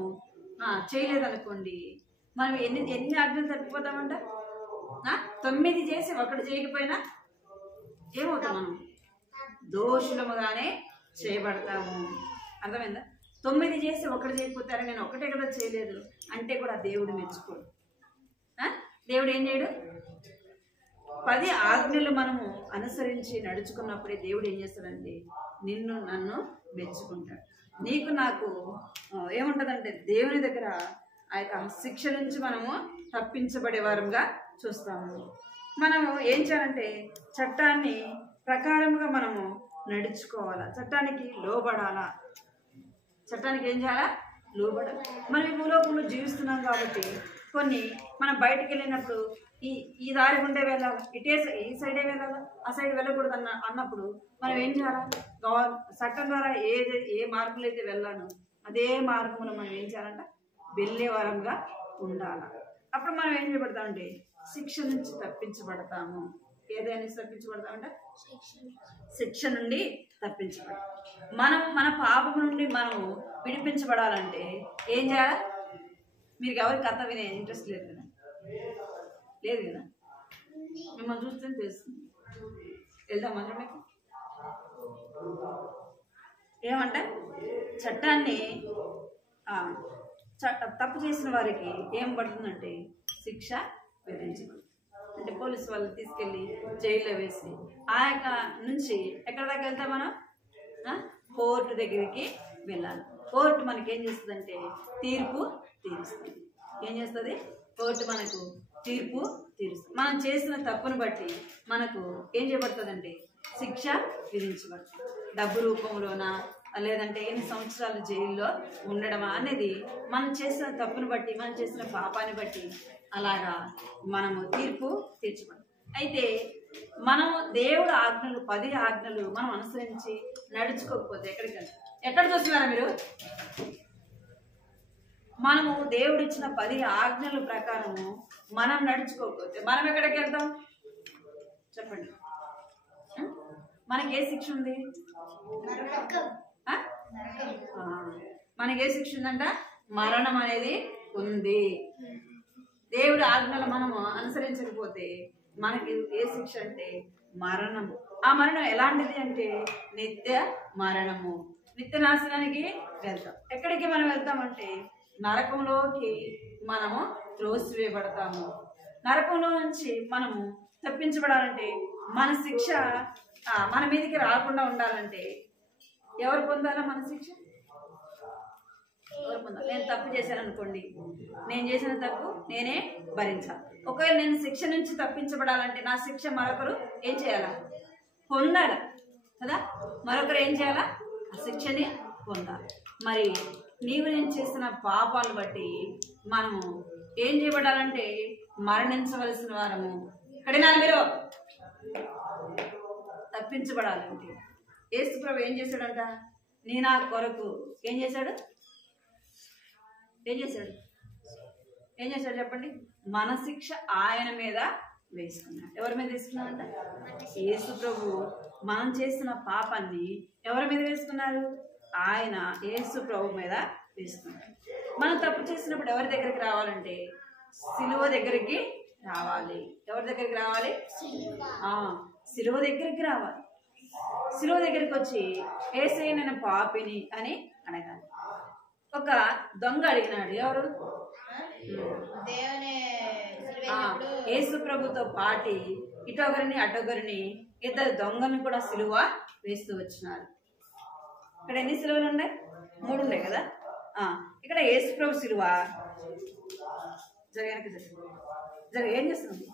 చేయలేదనుకోండి, మనం ఎన్ని ఆజ్ఞలు తప్పిపోతామంట? 9 చేసి 1 చేయకపోయినా ఏమవుతాం? మనం దోషులముగానే చేయబడతాము. అర్థమైందా? 9 చేసి 1 చేయకపోతారా? నేను 1 కదా చేయలేదు అంటే కూడా దేవుడు మెచ్చుకోడు. దేవుడు ఏం చేయడు? 10 ఆజ్ఞలు మనము అనుసరించి నడుచుకున్నప్పుడే దేవుడు ఏం చేస్తాడంటే నిన్ను నన్ను మెచ్చుకుంటాడు. నీకు నాకు ఏముంటుందంటే దేవుని దగ్గర ఆ యొక్క శిక్ష నుంచి మనము తప్పించబడే వారంగా చూస్తాము. మనము ఏం చేయాలంటే చట్టాన్ని ప్రకారంగా మనము నడుచుకోవాలా. చట్టానికి లోబడాలా. చట్టానికి ఏం చేయాలా? లోబడాలి. మనం ఈ భూలోకంలో జీవిస్తున్నాం కాబట్టి కొన్ని మనం బయటకు వెళ్ళినప్పుడు ఈ దారి గుండే వెళ్ళాలి, ఈ సైడే వెళ్ళాలా, ఆ సైడ్ వెళ్ళకూడదు అన్నప్పుడు మనం ఏం చేయాలా? చట్టం ద్వారా ఏ మార్గంలో అయితే వెళ్ళాను అదే మార్గంలో మనం ఏం చేయాలంట? వెళ్ళే వారంగా ఉండాలి. అప్పుడు మనం ఏం చేయబడతామంటే శిక్ష నుంచి తప్పించబడతాము. ఏదైనా తప్పించబడతామంటే శిక్ష నుండి తప్పించబడతాం. మనం మన పాపం నుండి మనము విడిపించబడాలంటే ఏం చేయాలి? మీరు ఎవరికి కథ వినే ఇంట్రెస్ట్ లేదు కదా? లేదు కదా? మిమ్మల్ని చూస్తే తెలుస్తుంది. వెళ్దామంటే మీకు ఏమంటే చట్టాన్ని తప్పు చేసిన వారికి ఏం పడుతుందంటే శిక్ష విధించబడుతుంది. అంటే పోలీసు వాళ్ళు తీసుకెళ్ళి జైల్లో వేసి ఆ యొక్క నుంచి ఎక్కడ దాకా వెళ్తాం మనం? కోర్టు దగ్గరికి వెళ్ళాలి. కోర్టు మనకి ఏం చేస్తుందంటే తీర్పు తీరుస్తుంది. ఏం చేస్తుంది? కోర్టు మనకు తీర్పు తీరుస్తుంది. మనం చేసిన తప్పును బట్టి మనకు ఏం చేయబడుతుందంటే శిక్ష విధించబడుతుంది. డబ్బు రూపంలోనా లేదంటే ఎన్ని సంవత్సరాలు జైల్లో ఉండడమా అనేది మనం చేసిన తప్పును బట్టి మనం చేసిన పాపాన్ని బట్టి అలాగా మనము తీర్పు తీర్చబడి. అయితే మనము దేవుడు ఆజ్ఞలు 10 ఆజ్ఞలు మనం అనుసరించి నడుచుకోకపోతే ఎక్కడ చూస్తున్నారా మీరు? మనము దేవుడు ఇచ్చిన 10 ఆజ్ఞల ప్రకారము మనం నడుచుకోకపోతే మనం ఎక్కడికి వెళ్తాం చెప్పండి? మనకి ఏ శిక్ష ఉంది? మనకి ఏ శిక్ష ఉందంట? మరణం అనేది ఉంది. దేవుడి ఆజ్ఞలు మనము అనుసరించకపోతే మనకి ఏ శిక్ష అంటే మరణము. ఆ మరణం ఎలాంటిది అంటే నిత్య మరణము. నిత్య నాశనానికి వెళ్తాం. ఎక్కడికి మనం వెళ్తామంటే నరకంలోకి మనము త్రోసివేయబడతాము. నరకంలో నుంచి మనము తప్పించబడాలంటే మన శిక్ష మన మీదకి రాకుండా ఉండాలంటే ఎవరు పొందాలా మన శిక్ష? ఎవరు పొందాలి? నేను తప్పు చేశాను అనుకోండి, నేను చేసిన తప్పు నేనే భరించాలి. ఒకవేళ నేను శిక్ష నుంచి తప్పించబడాలంటే నా శిక్ష మరొకరు ఏం చేయాలా? పొందాలి కదా. మరొకరు ఏం చేయాలా? ఆ శిక్షని పొందాలి. మరి నీవు నేను చేసిన పాపాలు బట్టి మనము ఏం చేయబడాలంటే మరణించవలసిన వారము. కడినా మీరు తప్పించబడాలంటే యేసు ప్రభు ఏం చేశాడంట? నీ నా కొరకు ఏం చేశాడు? ఏం చేశాడు? ఏం చేశాడు చెప్పండి? మన శిక్ష ఆయన మీద వేసుకున్నాడు. ఎవరి మీద వేసుకున్నాడంట? యేసు ప్రభు మనం చేసిన పాపాన్ని ఎవరి మీద వేసుకున్నారు? ఆయన యేసు ప్రభు మీద వేసుకున్నాడు. మనం తప్పు చేసినప్పుడు ఎవరి దగ్గరికి రావాలంటే సిలువ దగ్గరికి రావాలి. ఎవరి దగ్గరికి రావాలి? సిలువ దగ్గరికి రావాలి. సిలువ దగ్గరికి వచ్చి యేసయ్య నేను పాపిని అని అడగాలి. ఒక దొంగ అడిగినాడు. ఎవరు? యేసు ప్రభుతో పాటి ఇటొకరిని అటొకరిని ఇద్దరు దొంగల్ని కూడా సిలువ వేస్తూ వచ్చినారు. ఇక్కడ ఎన్ని సిలువలు ఉన్నాయి? 3 ఉన్నాయి కదా. ఇక్కడ యేసు ప్రభు సిలువ జరగడానికి ఏం చేస్తుంది?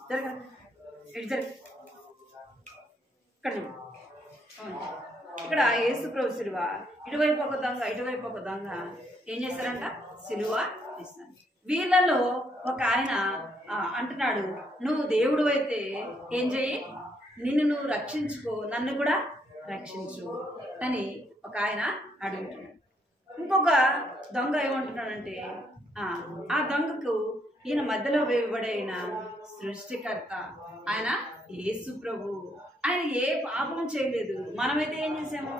ఇక్కడ యేసు ప్రభు సిలువ ఇటువైపు ఒక దొంగ ఇటువైపు ఒక దొంగ ఏం చేస్తారంట? సిలువ వేస్తారు. వీళ్ళలో ఒక ఆయన అంటున్నాడు, నువ్వు దేవుడు అయితే ఏం చెయ్యి, నిన్ను నువ్వు రక్షించుకో, నన్ను కూడా రక్షించు అని ఒక ఆయన అడుగుతున్నాడు. ఇంకొక దొంగ ఏమంటున్నాడంటే ఆ దొంగకు ఈయన మధ్యలో వేయబడిన సృష్టికర్త ఆయన యేసు ప్రభు. ఆయన ఏ పాపం చేయలేదు. మనమైతే ఏం చేసాము?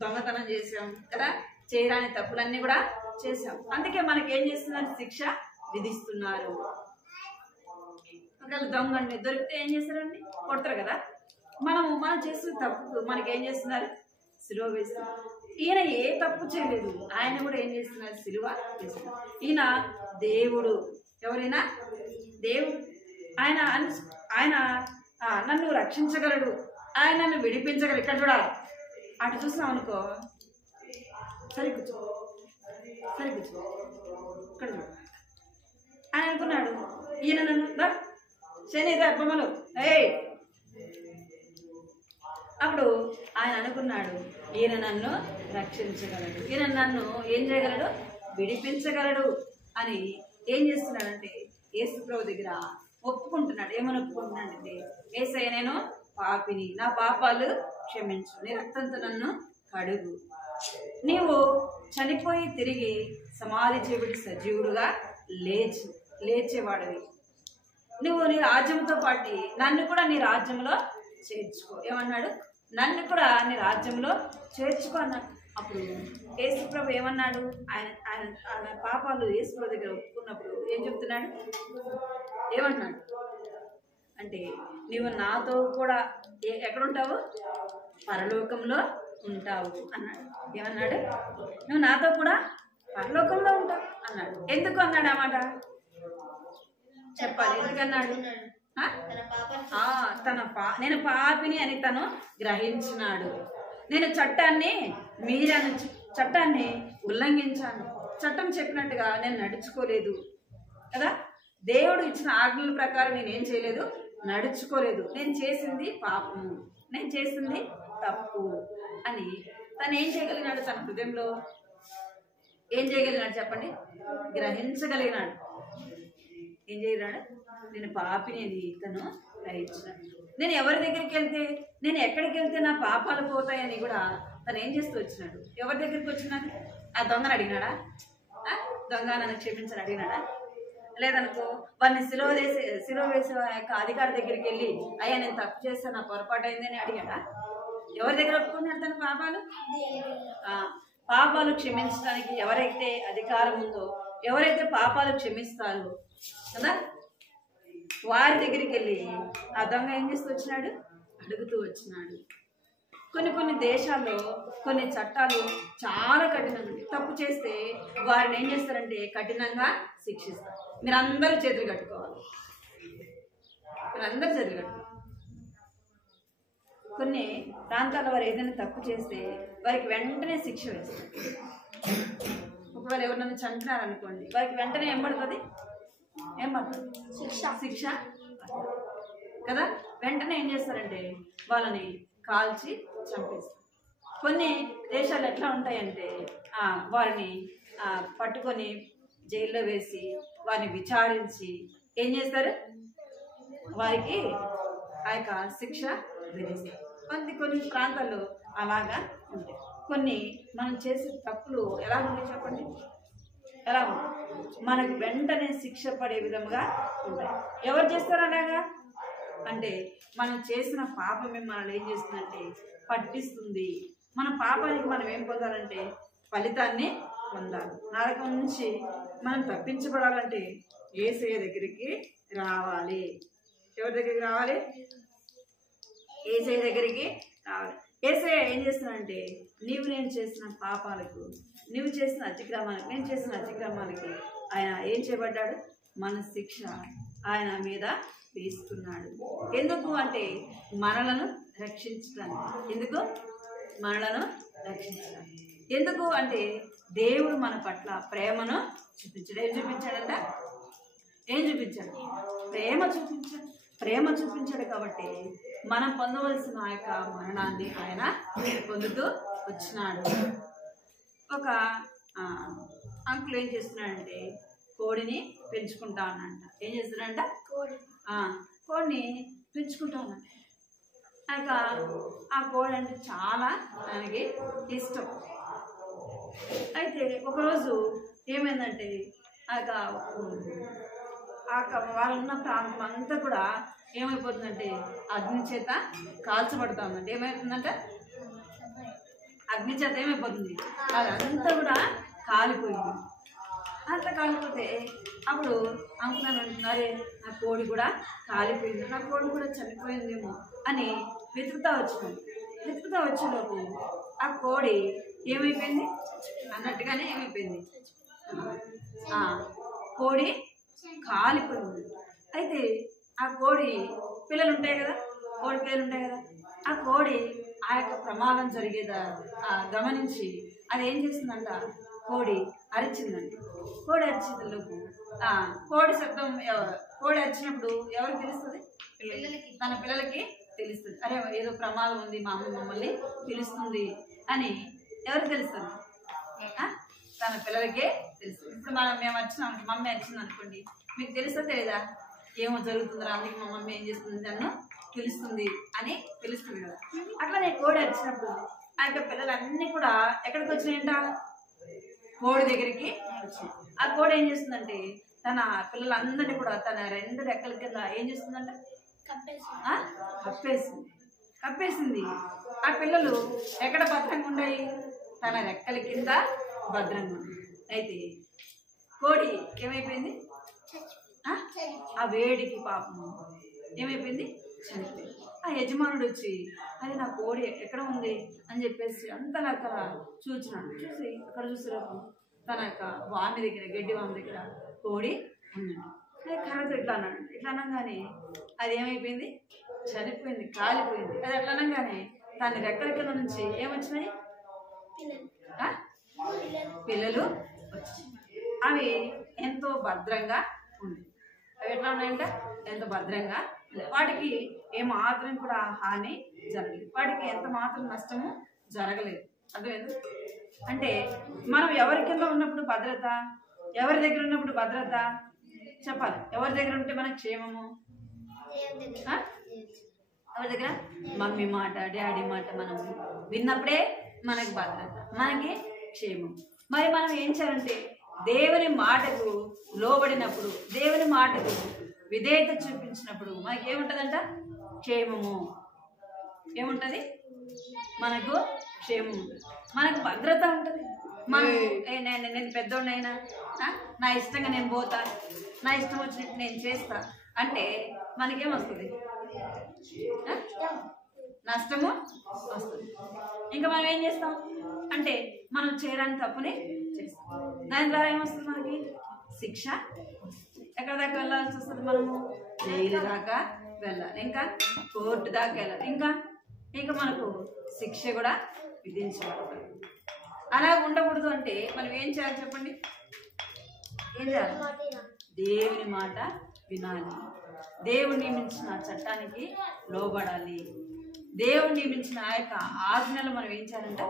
దొంగతనం చేసాం కదా, చేయరాని తప్పులన్నీ కూడా చేసాం. అందుకే మనకి ఏం చేస్తున్నారు? శిక్ష విధిస్తున్నారు. ఒకవేళ దొంగని దొరికితే ఏం చేస్తారండి? కొడతారు కదా. మనం చేస్తున్న తప్పుకు మనకి ఏం చేస్తున్నారు? సిలువ వేస్తున్నారు. ఈయన ఏ తప్పు చేయలేదు, ఆయన కూడా ఏం చేస్తున్నారు? సిలువ వేస్తున్నారు. ఈయన దేవుడు. ఎవరైనా దేవుడు. ఆయన నన్ను రక్షించగలడు, ఆయన నన్ను విడిపించగలడు. ఇక్కడ చూడాలి. అటు చూసినాం అనుకో, సరి కూర్చో. ఇక్కడ ఆయన అనుకున్నాడు, ఈయన నన్ను శనిదా బొమ్మలు అప్పుడు ఆయన అనుకున్నాడు, ఈయన నన్ను రక్షించగలడు, ఈయన నన్ను ఏం చేయగలడు? విడిపించగలడు అని ఏం చేస్తున్నాడంటే యేసు ప్రభు దగ్గర ఒప్పుకుంటున్నాడు. ఏమని ఒప్పుకుంటున్నాడంటే, యేసయ్య నేను పాపిని, నా పాపాలు క్షమించు, నీ రక్తంతో నన్ను కడుగు, నీవు చనిపోయి తిరిగి సమాధి చేయబడి సజీవుడుగా లేచేవాడివి, నువ్వు నీ రాజ్యంతో పాటు నన్ను కూడా నీ రాజ్యంలో చేర్చుకో. ఏమన్నాడు? నన్ను కూడా నీ రాజ్యంలో చేర్చుకో అన్నాడు. అప్పుడు యేసు ప్రభు ఏమన్నాడు? ఆయన పాపాలు యేసు ప్రభు దగ్గర ఒప్పుకున్నప్పుడు ఏం చెప్తున్నాడు? ఏమన్నాడు అంటే, నువ్వు నాతో కూడా ఎక్కడుంటావు? పరలోకంలో ఉంటావు అన్నాడు. ఏమన్నాడు? నువ్వు నాతో కూడా పరలోకంలో ఉంటావు అన్నాడు. ఎందుకు అన్నాడు ఆ మాట? చెప్పాలి. ఎందుకన్నాడు? నేను పాపిని అని తను గ్రహించినాడు. నేను చట్టాన్ని ఉల్లంఘించాను, చట్టం చెప్పినట్టుగా నేను నడుచుకోలేదు కదా, దేవుడు ఇచ్చిన ఆజ్ఞల ప్రకారం నేనేం చేయలేదు, నడుచుకోలేదు, నేను చేసింది పాపము, నేను చేసింది తప్పు అని తను ఏం చేయగలిగినాడు? తన హృదయంలో ఏం చేయగలిగినాడు చెప్పండి? గ్రహించగలిగినాడు. ఏం చేయగలిగినాడు? నేను పాపిని అని తను గ్రహించినాడు. నేను ఎవరి దగ్గరికి వెళ్తే, నేను ఎక్కడికి వెళ్తే నా పాపాలు పోతాయని కూడా తను ఏం చేస్తూ వచ్చినాడు? ఎవరి దగ్గరికి వచ్చినాడు? ఆ దొంగను అడిగినాడా? దొంగ నన్ను క్షమించని అడిగినాడా? లేదనుకో వాడిని సిలువ వేసే యొక్క అధికారి దగ్గరికి వెళ్ళి, అయ్యా నేను తప్పు చేస్తే నా పొరపాటు అయిందని అడిగాడా? ఎవరి దగ్గర ఒప్పుకున్నాడు తన పాపాలు? పాపాలు క్షమించడానికి ఎవరైతే అధికారం ఉందో, ఎవరైతే పాపాలు క్షమిస్తారో కదా, వారి దగ్గరికి వెళ్ళి ఆ దొంగ ఏం చేస్తూ వచ్చినాడు? అడుగుతూ వచ్చినాడు. కొన్ని దేశాల్లో కొన్ని చట్టాలు చాలా కఠినంగా, తప్పు చేస్తే వారిని ఏం చేస్తారంటే కఠినంగా శిక్షిస్తారు. మీరందరూ చేతులు కట్టుకోవాలి. కొన్ని ప్రాంతాల్లో వారు ఏదైనా తప్పు చేస్తే వారికి వెంటనే శిక్ష వేస్తారు. ఒక ఒకవేళ ఎవరినైనా చంపినారనుకోండి, వారికి వెంటనే ఏం పడుతుంది? ఏం పడుతుంది? శిక్ష కదా. వెంటనే ఏం చేస్తారంటే వాళ్ళని కాల్చి చంపేస్తారు. కొన్ని దేశాలు ఎట్లా ఉంటాయంటే వారిని పట్టుకొని జైల్లో వేసి వారిని విచారించి ఏం చేస్తారు? వారికి ఆ యొక్క శిక్ష విధిస్తారు. కొన్ని ప్రాంతాల్లో అలాగా ఉంటాయి. కొన్ని మనం చేసే తప్పులు ఎలా ఉంటాయి చెప్పండి? ఎలా ఉంటాయి? మనకు వెంటనే శిక్ష పడే విధంగా ఉంటాయి. ఎవరు చేస్తారు అలాగా అంటే మనం చేసిన పాపమే మనల్ని ఏం చేస్తుందంటే పట్టిస్తుంది. మన పాపానికి మనం ఏం పొందాలంటే ఫలితాన్ని పొందాలి. నరకం నుంచి మనం తప్పించబడాలంటే యేసయ్య దగ్గరికి రావాలి. ఎవరి దగ్గరికి రావాలి? యేసయ్య దగ్గరికి రావాలి. యేసయ్య ఏం చేస్తున్నాడంటే నేను చేసిన పాపాలకు, నువ్వు చేసిన అతిక్రమాలకు, నేను చేసిన అతిక్రమాలకి ఆయన ఏం చేయబడ్డాడు? మన శిక్ష ఆయన మీద వేసుకున్నాడు. ఎందుకు అంటే మనలను రక్షించడానికి. ఎందుకు? మనలను రక్షించడానికి. ఎందుకు అంటే దేవుడు మన పట్ల ప్రేమను చూపించాడు. ఏం చూపించాడంట? ఏం చూపించాడు? ప్రేమ చూపించాడు కాబట్టి మనం పొందవలసిన ఆ యొక్క మరణాన్ని ఆయన పొందుతూ వచ్చినాడు. ఒక అంకుల్ ఏం చేస్తున్నాడంటే కోడిని పెంచుకుంటా ఉన్నంట. ఏం చేస్తున్నాడంట? కోడిని పెంచుకుంటా ఉన్నంట. ఆ కోడి అంటే చాలా ఆయనకి ఇష్టం. అయితే ఒకరోజు ఏమైందంటే వాళ్ళు ఉన్న ప్రాంతం అంతా కూడా ఏమైపోతుందంటే అగ్ని చేత కాల్చబడుతూ ఉందంటే ఏమైపోతుందంటే అగ్ని చేత ఏమైపోతుంది? అదంతా కూడా కాలిపోయింది. అంతా కాలిపోతే అప్పుడు అంకుల్ అంటున్నారే నా కోడి కూడా కాలిపోయింది, నా కోడి కూడా చనిపోయిందేమో అని వెతుకుతా వచ్చేలోపు ఆ కోడి ఏమైపోయింది అన్నట్టుగానే ఏమైపోయింది? కోడి కాలిపోయింది. అయితే ఆ కోడి పిల్లలు ఉంటాయి కదా, కోడి పిల్లలు ఉంటాయి కదా, ఆ కోడి ఆ యొక్క ప్రమాదం జరిగేదా గమనించి అది ఏం చేసిందంట? కోడి అరిచిందంట. కోడి అరిచేందుకు కోడి శబ్దం కోడి అరిచినప్పుడు ఎవరికి తెలుస్తుంది? తన పిల్లలకి తెలుస్తుంది. అరే ఏదో ప్రమాదం ఉంది, మా అమ్మ మమ్మల్ని పిలుస్తుంది అని ఎవరికి తెలుస్తుంది? తన పిల్లలకే తెలుస్తుంది. ఇప్పుడు మేము వచ్చినాం, మమ్మీ వచ్చింది అనుకోండి, మీకు తెలుసా తెలీదా? ఏమో జరుగుతుందిరా, అందుకే మా మమ్మీ ఏం చేస్తుంది నన్ను పిలుస్తుంది అని తెలుస్తుంది కదా. అట్లానే కోడి అరిచినప్పుడు ఆ యొక్క పిల్లలన్నీ కూడా ఎక్కడికి వచ్చినాయంట? కోడి దగ్గరికి వచ్చినాయి. ఆ కోడి ఏం చేస్తుందంటే తన పిల్లలందరినీ కూడా తన 2 రెక్కల కింద ఏం చేస్తుందంట? కప్పేసింది. ఆ పిల్లలు ఎక్కడ భద్రంగా ఉన్నాయి? తన రెక్కల కింద భద్రంగా ఉన్నాయి. అయితే కోడి ఏమైపోయింది? ఆ వేడికి పాపం ఏమైపోయింది? చనిపోయింది. ఆ యజమానుడు వచ్చి అది నా కోడి ఎక్కడ ఉంది అని చెప్పేసి అంతలా అక్కడ చూసి అక్కడ చూసేటప్పుడు తన యొక్క వామి దగ్గర, గడ్డి వామి దగ్గర కోడి ఉందండి. అది కర్రతో ఇట్లా అన్నాడు. ఇట్లా అనగానే అది ఏమైపోయింది? చనిపోయింది, కాలిపోయింది. అది ఎట్లా అనగానే దాని రెక్కల కింద నుంచి ఏమొచ్చినాయి? పిల్లలు వచ్చినాయి. అవి ఎంతో భద్రంగా ఉంది. అవి ఎట్లా ఉన్నాయంట? ఎంతో భద్రంగా. వాటికి ఏమాత్రం కూడా హాని జరగలేదు, వాటికి ఎంత మాత్రం నష్టము జరగలేదు. అర్థమైంది? అంటే మనం ఎవరి కింద ఉన్నప్పుడు భద్రత, ఎవరి దగ్గర ఉన్నప్పుడు భద్రత చెప్పాలి. ఎవరి దగ్గర ఉంటే మనకు క్షేమము? ఎవరి దగ్గర? మమ్మీ మాట, డాడీ మాట మనం విన్నప్పుడే మనకి భద్రత, మనకి క్షేమం. మరి మనం ఏం చేయాలంటే దేవుని మాటకు లోబడినప్పుడు, దేవుని మాటకు విధేయత చూపించినప్పుడు మనకి ఏముంటుందంట? క్షేమము. ఏముంటుంది? మనకు క్షేమం, మనకు భద్రత ఉంటుంది. నేను పెద్దోడినైనా నా ఇష్టంగా నేను పోతా, నా ఇష్టం వచ్చినట్టు నేను చేస్తా అంటే మనకేమొస్తుంది? నష్టము వస్తుంది. ఇంకా మనం ఏం చేస్తాం అంటే మనం చేయడానికి తప్పుని చేస్తాం. దాని ద్వారా ఏమొస్తుంది? మనకి శిక్ష. ఎక్కడ దాకా వెళ్ళాల్సి వస్తుంది? మనము జైలు దాకా వెళ్ళాలి, ఇంకా కోర్టు దాకా వెళ్ళాలి, ఇంకా మనకు శిక్ష కూడా విధించబడుతుంది. అలా ఉండకూడదు అంటే మనం ఏం చేయాలి చెప్పండి? ఏం చేయాలి? దేవుని మాట వినాలి, దేవుడు నియమించిన చట్టానికి లోబడాలి, దేవుడు నియమించిన ఆ యొక్క ఆజ్ఞలు మనం ఏం చేయాలంటే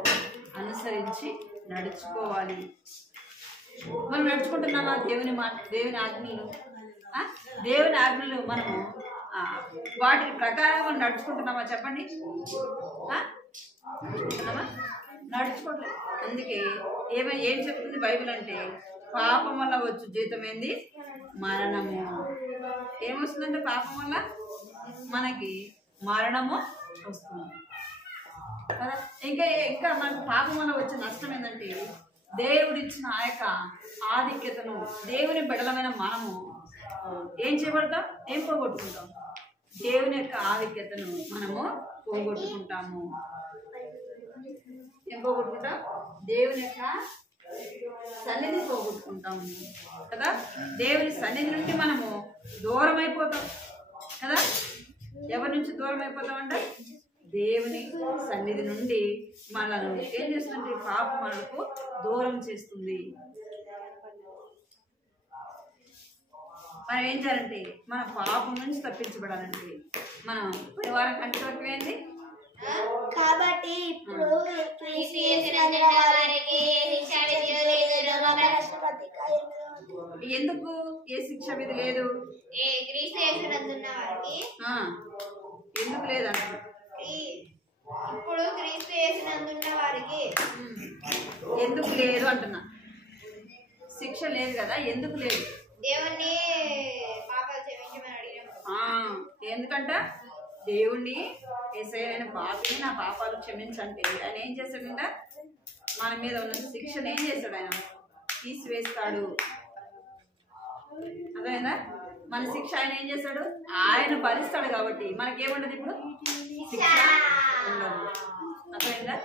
అనుసరించి నడుచుకోవాలి. మనం నడుచుకుంటున్నామా దేవుని మాట, దేవుని ఆజ్ఞలు? దేవుని ఆజ్ఞలు మనము వాటి ప్రకారం మనం నడుచుకుంటున్నామా చెప్పండి? నడుచుకోవట్లేదు. అందుకే ఏం చెప్తుంది బైబిల్ అంటే, పాపం వల్ల వచ్చు జీతం ఏంది? మరణము. ఏమొస్తుందంటే పాపం వల్ల మనకి మరణము వస్తుంది కదా. ఇంకా మనకు పాపం వల్ల వచ్చే నష్టం ఏంటంటే, దేవుడిచ్చిన ఆ యొక్క ఆధిక్యతను, దేవుని బిడ్డలమైన మనము ఏం చేయబడతాం? ఏం పోగొట్టుకుంటాం? దేవుని యొక్క ఆధిక్యతను మనము పోగొట్టుకుంటాము. ఏం పోగొట్టుకుంటాం? దేవుని యొక్క సన్నిధి పోగొట్టుకుంటాము కదా. దేవుని సన్నిధి నుండి మనము దూరం అయిపోతాం కదా. ఎవరి నుంచి దూరం అయిపోతామంటే దేవుని సన్నిధి నుండి మనను ఏం చేస్తుంది? పాపం మనకు దూరం చేస్తుంది. మనం ఏం చేయాలంటే మన పాపం నుంచి తప్పించబడాలంటే మనం పరివారం కంటే ఏంటి? కాబట్టి ఇప్పుడు ఎందుకు ఏ శిక్ష విధి లేదు? ఎందుకు లేదంట? ఇప్పుడు క్రీస్తు యేసునందున్న వారికి ఎందుకు లేదు అంటున్నా. శిక్ష లేదు కదా, ఎందుకు లేదు? దేవుణ్ణి పాపాలు క్షమించమని అడిగాం. ఎందుకంట దేవుణ్ణి యేసయ్య పాపిని నా పాపాలు క్షమించంటే ఆయన ఏం చేశాడంట? మన మీద ఉన్న శిక్షను ఏం చేశాడు? ఆయన తీసివేస్తాడు. అదేనా? మన శిక్ష ఆయన ఏం చేశాడు? ఆయన భరిస్తాడు. కాబట్టి మనకేముండదు ఇప్పుడు శిక్ష ఉండదు. అర్థమైందా?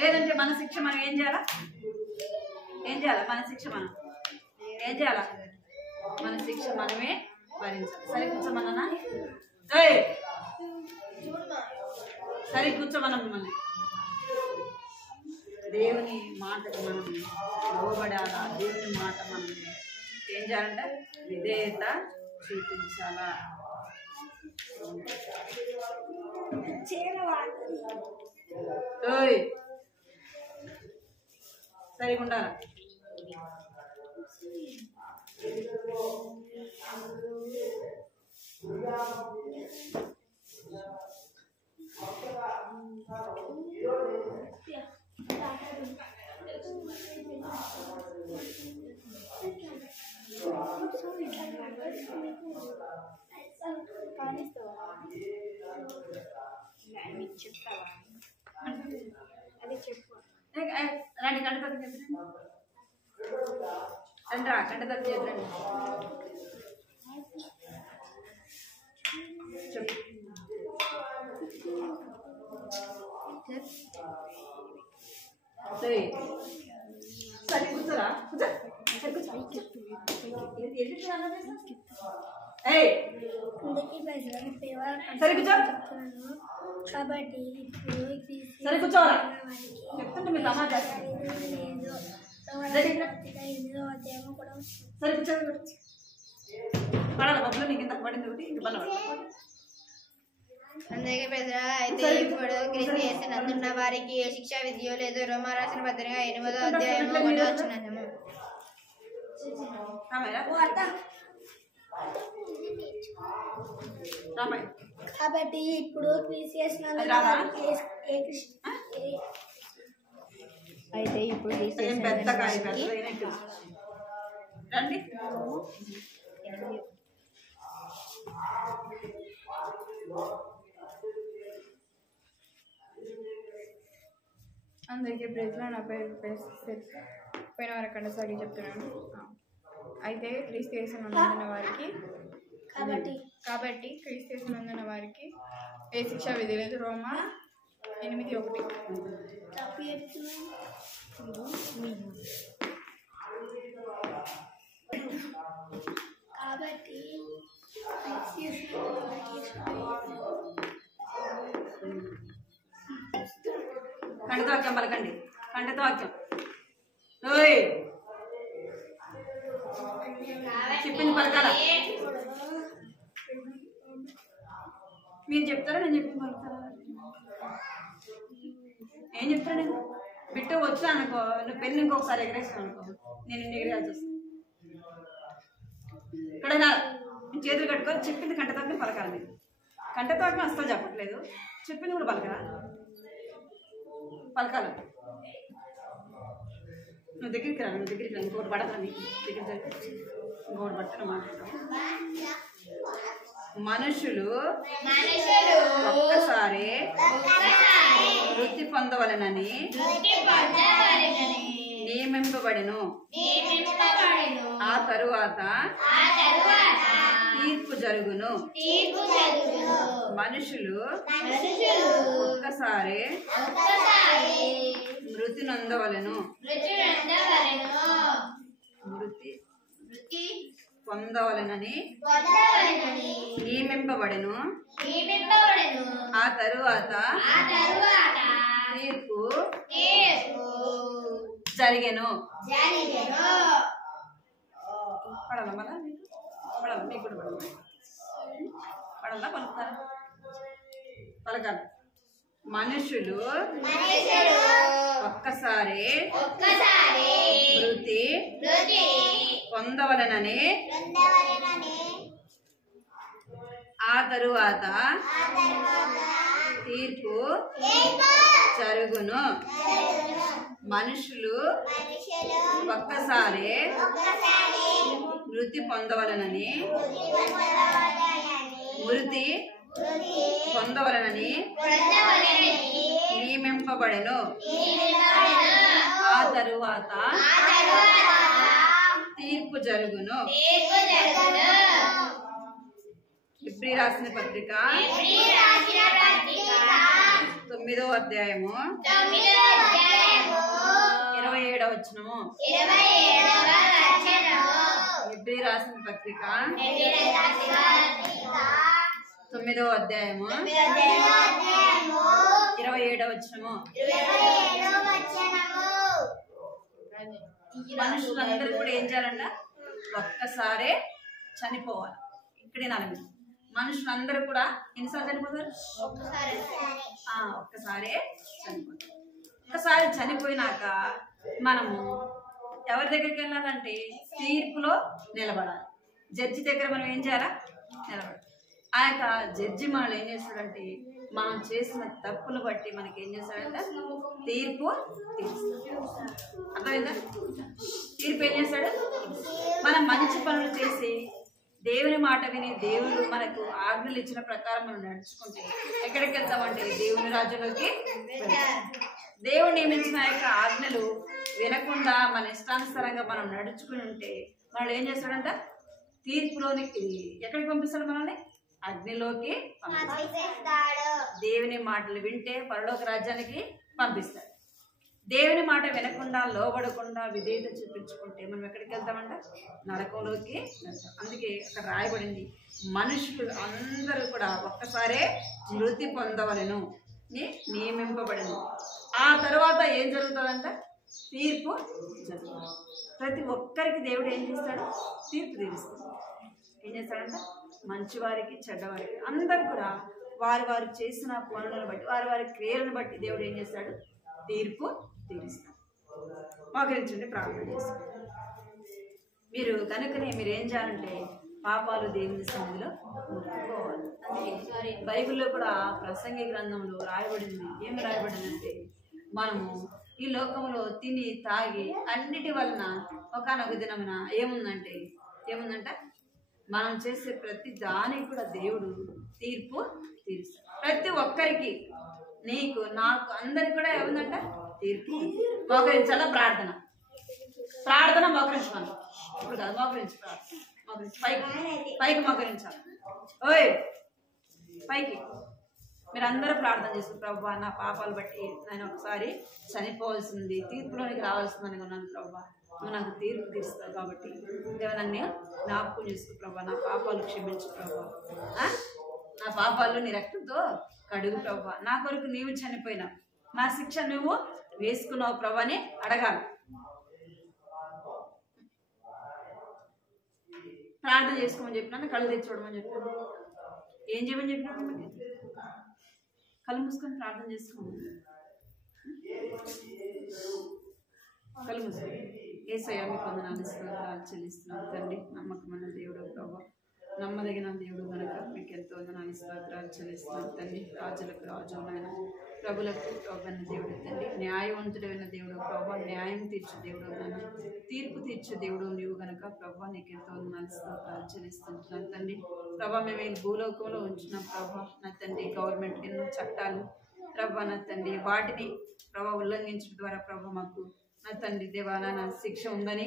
లేదంటే మన శిక్ష మనం ఏం చేయాలా? మన శిక్ష మనం ఏం చేయాలా? మన శిక్ష మనమే భరించాలి. సరే కూర్చోమన్నా, సరే కూర్చోమన్నా. మిమ్మల్ని దేవుని మాటకు మనం లోబడాలా. దేవుని మాట మనం ఏం చేయాలంటే విధేయత చూపించాలా. సరిగా ఉండాలా. రండి కంట తగ్గి రండి, కంట తగ్గి రండి. చెప్పు. సరే కూర్చోరా, సరే కూర్చో. కాబట్టి సరే కూర్చోరా చెప్తుంటే మీరు సమాజం. సరే కూర్చో. పడాలి బొబ్బులు నీకు ఇంత పడింది ఒకటి ఇంక పడాలి. అందుకే పెద్దరా అయితే ఇప్పుడు క్రీస్తు యేసునందున్న వారికి ఏ శిక్షా విధియో లేదు. రోమా రాసిన పత్రిక 8వ అధ్యాయం 1వ వచనము. కాబట్టి ఇప్పుడు క్రీస్తు యేసునందున్న వారికి అయితే ఇప్పుడు పెద్ద రండి. అందరికీ ప్రేజ్లో నా పేరు పోయిన వారికి కండసాగి చెప్తున్నాను. అయితే క్రీస్తు యేసునందున్న వారికి కాబట్టి క్రీస్తు యేసునందున్న వారికి ఏ శిక్ష విధి లేదు. రోమా 8:1. కాబట్టి కంటితో వాక్యం పలకండి. కంటితో వాక్యం ఓయ్ చెప్పింది పలకాల. మీరు చెప్తారా నేను చెప్పింది పలుకుతారా? ఏం చెప్తారా? నేను బిట్టు వచ్చా అనుకో, నువ్వు పెన్ను ఇంకొకసారి ఎగరేస్తాను అనుకో, నేను ఎగరేయాల్సి వస్తుంది. ఇక్కడ చేతులు కట్టుకొని చెప్పింది కంటతోనే పలకాలి. మీరు కంటతోటని అస్సలు చెప్పట్లేదు, చెప్పింది కూడా పలకరా, పలకాలి. నువ్వు దగ్గరికి రా, నువ్వు దగ్గరికి రా, ఇంకోటి పడతా నీకు దగ్గరికి, ఇంకోటి పట్టను మాట్లాడతాం. మనుషులు ఒక్కసారి వృత్తి పొందవలనని నియమింపబడెను. ఆ తరువాత తీర్పు జరుగును. మనుషులు ఒక్కసారి మృతి నొందవలెను. మృతి పొందవలెనని నియమింపబడెను. ఆ తరువాత తీర్పు జరిగెను. పడాలా మళ్ళా? పడాలా? మీకు కూడా పడాలా? పడాలా? పలుకుతారా? పలకాలి. మనుషులు ఒక్కసారి వృత్తి పొందవలనని ఆ తరువాత తీర్పు జరుగును. మనుషులు ఒక్కసారి వృత్తి పొందవలనని వృత్తి పొందవలనని నియమింపబడెను. ఆ తరువాత తీర్పు జరుగును. హెబ్రీ రాసిన పత్రిక 9వ అధ్యాయము 27వ వచనము. హెబ్రీ రాసిన పత్రిక 9వ అధ్యాయము 27వ వచనము. మనుషులందరూ కూడా ఏం చేయాలంట? ఒక్కసారే చనిపోవాలి. ఇక్కడే నాలుగు మనుషులందరూ కూడా ఎన్నిసార్లు చనిపోతారు? ఒక్కసారే చనిపోతారు. ఒక్కసారి చనిపోయినాక మనము ఎవరి దగ్గరికి వెళ్ళాలంటే తీర్పులో నిలబడాలి. జడ్జి దగ్గర మనం ఏం చేయాలా? నిలబడాలి. ఆ యొక్క జడ్జి మనల్ని ఏం చేస్తాడంటే మనం చేసిన తప్పులు బట్టి మనకి ఏం చేస్తాడంటే తీర్పు తీరుస్తాడు. అర్థమైందా? తీర్పు ఏం చేస్తాడు? మనం మంచి పనులు చేసి దేవుని మాట విని దేవుడు మనకు ఆజ్ఞలు ఇచ్చిన ప్రకారం మనం నడుచుకుంటే ఎక్కడికి వెళ్తామంటే దేవుని రాజ్యంలోకి వెళ్తాం. దేవుడు నియమించిన యొక్క ఆజ్ఞలు వినకుండా మన ఇష్టానుసారంగా మనం నడుచుకుని ఉంటే మనల్ని ఏం చేస్తాడంట? తీర్పులోనికి ఎక్కడికి పంపిస్తాడు? మనల్ని అగ్నిలోకి పంపిస్తాడు. దేవుని మాటలు వింటే పరలోక రాజ్యానికి పంపిస్తాడు. దేవుని మాట వినకుండా లోబడకుండా విధేయత చూపించుకుంటే మనం ఎక్కడికి వెళ్తామంట? నరకంలోకి వెళ్తాం. అందుకే అక్కడ రాయబడింది మనుషులు అందరూ కూడా ఒక్కసారే మృతి పొందవలెను నియమింపబడను. ఆ తర్వాత ఏం జరుగుతుందంట? తీర్పు జరుగుతుంది. ప్రతి ఒక్కరికి దేవుడు ఏం చేస్తాడు? తీర్పు తీరుస్తాడు. ఏం చేస్తాడంట? మంచివారికి చెడ్డవారికి అందరు కూడా వారు వారు చేసిన పనులను బట్టి వారి వారి క్రియలను బట్టి దేవుడు ఏం చేస్తాడు? తీర్పు తీరుస్తాడు. మోకరించండి, ప్రార్థన చేస్తాడు. మీరు కనుకనే మీరు ఏం చేయాలంటే పాపాలు దేవుని సన్నిధిలో ఒప్పుకోవాలి. అందుకే బైబిల్లో కూడా ప్రసంగి గ్రంథంలో రాయబడింది. ఏమి రాయబడిందంటే మనము ఈ లోకంలో తిని తాగి అన్నిటి వలన ఒకానొక దినమున ఏముందంట మనం చేసే ప్రతి దానికి కూడా దేవుడు తీర్పు తీరుస్తాడు. ప్రతి ఒక్కరికి, నీకు నాకు అందరికి కూడా ఏముందంట? తీర్పు. మోకరించాలా? ప్రార్థన మోకరించమని. ఇప్పుడు కాదు, మోకరించి ప్రార్థన. మోకరించి పైకి మోకరించాలి. ఓయ్ పైకి మీరందరూ ప్రార్థన చేస్తారు. ప్రభువా, నా పాపాలు బట్టి నేను ఒకసారి చనిపోవాల్సింది, తీర్పులోనికి రావాల్సిందని ఉన్నాను. ప్రభువా, నువ్వు నాకు తీర్పు తీరుస్తావు కాబట్టి దేవనన్ను జ్ఞాపకం చేసుకో ప్రభువా. నా పాపాలు క్షమించు ప్రభువా. నా పాపాలు నీ రక్తంతో కడుగు ప్రభువా. నా కొరకు నీవు చనిపోయినావు, నా శిక్ష నువ్వు వేసుకున్నావు ప్రభు అని అడగాలి. ప్రార్థన చేసుకోమని చెప్పినా, కళ్ళు తెచ్చి చూడమని చెప్పినా, ఏం చేయమని చెప్పినప్పుడు మనకి కళ్ళు మూసుకొని ప్రార్థన చేసుకోమని, కళ్ళు మూసుకొని యేసయ్యా మీకు వందనాలు స్తోత్రాలు చెల్లిస్తున్నాను తండ్రి. నమ్మకమైన దేవుడు ప్రభా, నమ్మదగిన దేవుడు కనుక మీకు ఎంతో వందనాలు స్తోత్రాలు చెల్లిస్తున్నాను తండ్రి. రాజులకు రాజు నాయన, ప్రభులకు ప్రభన్న దేవుడు తండ్రి, న్యాయవంతుడైన దేవుడు ప్రభా, న్యాయం తీర్చు దేవుడు నాయన, తీర్పు తీర్చే దేవుడు నీవు కనుక ప్రభా నీకు ఎంతో వందనాలు స్తోత్రాలు చెల్లిస్తుంటున్నాను తండ్రి. ప్రభా మేము ఈ భూలోకంలో ఉంచిన ప్రభా నా తండ్రి గవర్నమెంట్ ఎన్నో చట్టాలు ప్రభా నా తండ్రి వాటిని ప్రభా ఉల్లంఘించడం ద్వారా ప్రభా మాకు నా తండ్రి దేవాలయ శిక్ష ఉందని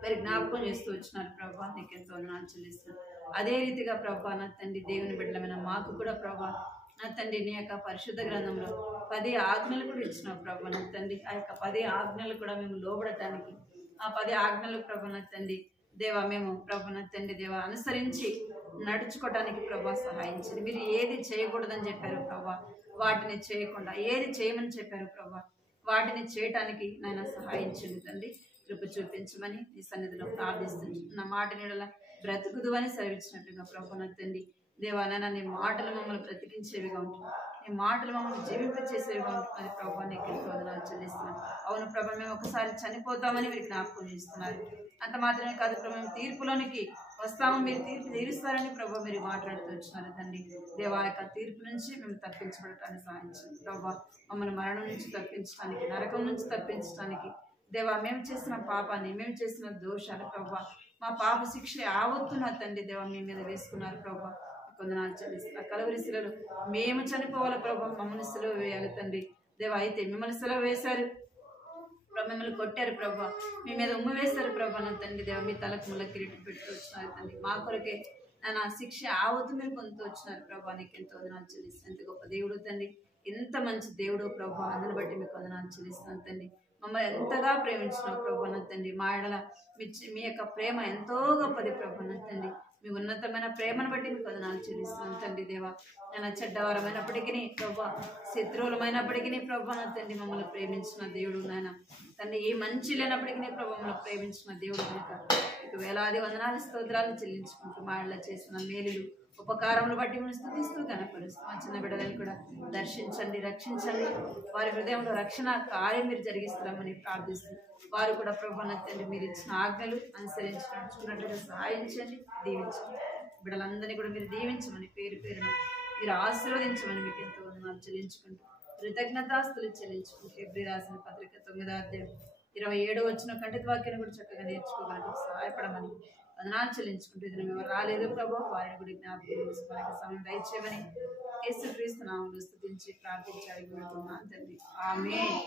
మరి జ్ఞాపకం చేస్తూ వచ్చినారు ప్రభా, నీకు ఎంతో వందనాలు చెల్లిస్తున్నాను. అదే రీతిగా ప్రభా నా తండ్రి దేవుని బిడ్డలమైన మాకు కూడా ప్రభా నా తండ్రి నీ యొక్క పరిశుద్ధ గ్రంథంలో 10 ఆజ్ఞలు కూడా ఇచ్చినావు ప్రభా నా తండ్రి. ఆ యొక్క 10 ఆజ్ఞలు కూడా మేము లోబడటానికి, ఆ 10 ఆజ్ఞలు ప్రభా నా తండ్రి దేవా మేము ప్రభా నా తండ్రి దేవా అనుసరించి నడుచుకోవడానికి ప్రభా సహాయించండి. మీరు ఏది చేయకూడదని చెప్పారు ప్రభా వాటిని చేయకుండా, ఏది చేయమని చెప్పారు ప్రభా వాటిని చేయటానికి నాయన సహాయించండి తండ్రి. కృప చూపించమని ఈ సన్నిధిలో ప్రార్థిస్తుంది. నా మాట నీడల బ్రతుకుదు అని సెలవిచ్చినట్టుగా ప్రభు నా తండ్రి దేవాలైనా నీ మాటలు మమ్మల్ని బ్రతికించేవిగా ఉంటుంది, నీ మాటలు మమ్మల్ని జీవింపచేసేవిగా ఉంటుంది ప్రభు. నీకు ఎంతో వందనాలు చెల్లిస్తున్నాను. అవును ప్రభు, మేము ఒకసారి చనిపోతామని మీరు జ్ఞాపకం చేస్తున్నారు. అంత మాత్రమే కాదు ప్రభు, మేము తీర్పులోనికి వస్తాము, మీరు తీర్పు తీరుస్తారని ప్రభు మీరు మాట్లాడుతూ వచ్చినారు తండ్రి. దేవా యొక్క తీర్పు నుంచి మేము తప్పించబడటానికి సహాయించండి ప్రభు. మమ్మల్ని మరణం నుంచి తప్పించడానికి, నరకం నుంచి తప్పించడానికి దేవా మేము చేసిన పాపాన్ని, మేము చేసిన దోషాలు ప్రభా, మా పాప శిక్ష యావత్తున తండ్రి దేవా మీ మీద వేసుకున్నారు ప్రభా. కొందనాలు చెల్లిస్తున్నారు. కలవరి శిలలో మేము చనిపోవాలి ప్రభా, మమ్మల్ని సెలవు వేయాలి తండ్రి దేవా. అయితే మిమ్మల్ని సెలవు వేశారు, మిమ్మల్ని కొట్టారు ప్రభా, మీ మీద ఉమ్మ వేశారు ప్రభా నా తండ్రి దేవా. మీ తలకు ముళ్ళ కిరీటం పెడుతూ వచ్చినారు తండ్రి. మా కొరకే నా శిక్ష యావత్తు మీరు పొందుతూ వచ్చినారు ప్రభా. నీకు ఎంతో వందనాలు చెల్లిస్తాను. ఎంత గొప్ప దేవుడు తండ్రి, ఎంత మంచి దేవుడు ప్రభా, అందుని బట్టి మీకు వందనాలు చెల్లిస్తున్నాను తండ్రి. మమ్మల్ని ఎంతగా ప్రేమించినావు ప్రభు నా తండ్రి. మా ఎడల మీ యొక్క ప్రేమ ఎంతో గొప్పది ప్రభు నా తండ్రి. మీ ఉన్నతమైన ప్రేమను బట్టి మీకు వందనాలు చెల్లిస్తున్నాను తండ్రి దేవా. నేను చెడ్డవారమైనప్పటికీ ప్రభా, శత్రువులమైనప్పటికీ ప్రభు నా తండ్రి మమ్మల్ని ప్రేమించిన దేవుడు నాయన తండ్రి. ఏ మంచి లేనప్పటికీ ప్రభు మమ్మల్ని ప్రేమించిన దేవుడు కనుక మీకు వేలాది వందనాలు స్తోత్రాలు చెల్లించుకుంటూ మా ఎడల చేసిన మేలులు ఉపకారములు బట్టి మనం స్తుతిస్తూ కనపరుస్తూ మా చిన్న బిడ్డలను కూడా దర్శించండి, రక్షించండి. వారి హృదయంలో రక్షణ కార్యం మీరు జరిగిస్తామని ప్రార్థిస్తూ వారు కూడా ప్రభు నా తండ్రి మీరు ఇచ్చిన ఆజ్ఞలు అనుసరించి నడుచుకున్నట్లుగా సహాయించండి, దీవించండి. బిడ్డలందరినీ కూడా మీరు దీవించమని, పేరు పేరున మీరు ఆశీర్వదించమని మీకు ఎంతో వందనాలు చెల్లించుకుంటూ కృతజ్ఞతాస్తులు చెల్లించుకుంటూ హెబ్రీ రాసిన పత్రిక 9వ అధ్యాయం 27వ వచనం కంటి వాక్యాన్ని కూడా చక్కగా నేర్చుకోగలరు సహాయపడమని వందనాలు చెల్లించుకుంటూ ఇది మేము రాలేదు ప్రభు, వారిని కూడా జ్ఞాపకం చేసుకోవడానికి సమయం దయచేయమని యేసుక్రీస్తు నామములో స్తుతించి ప్రార్థించి అడిగి పెడుతున్నాను తండ్రి. ఆమేన్.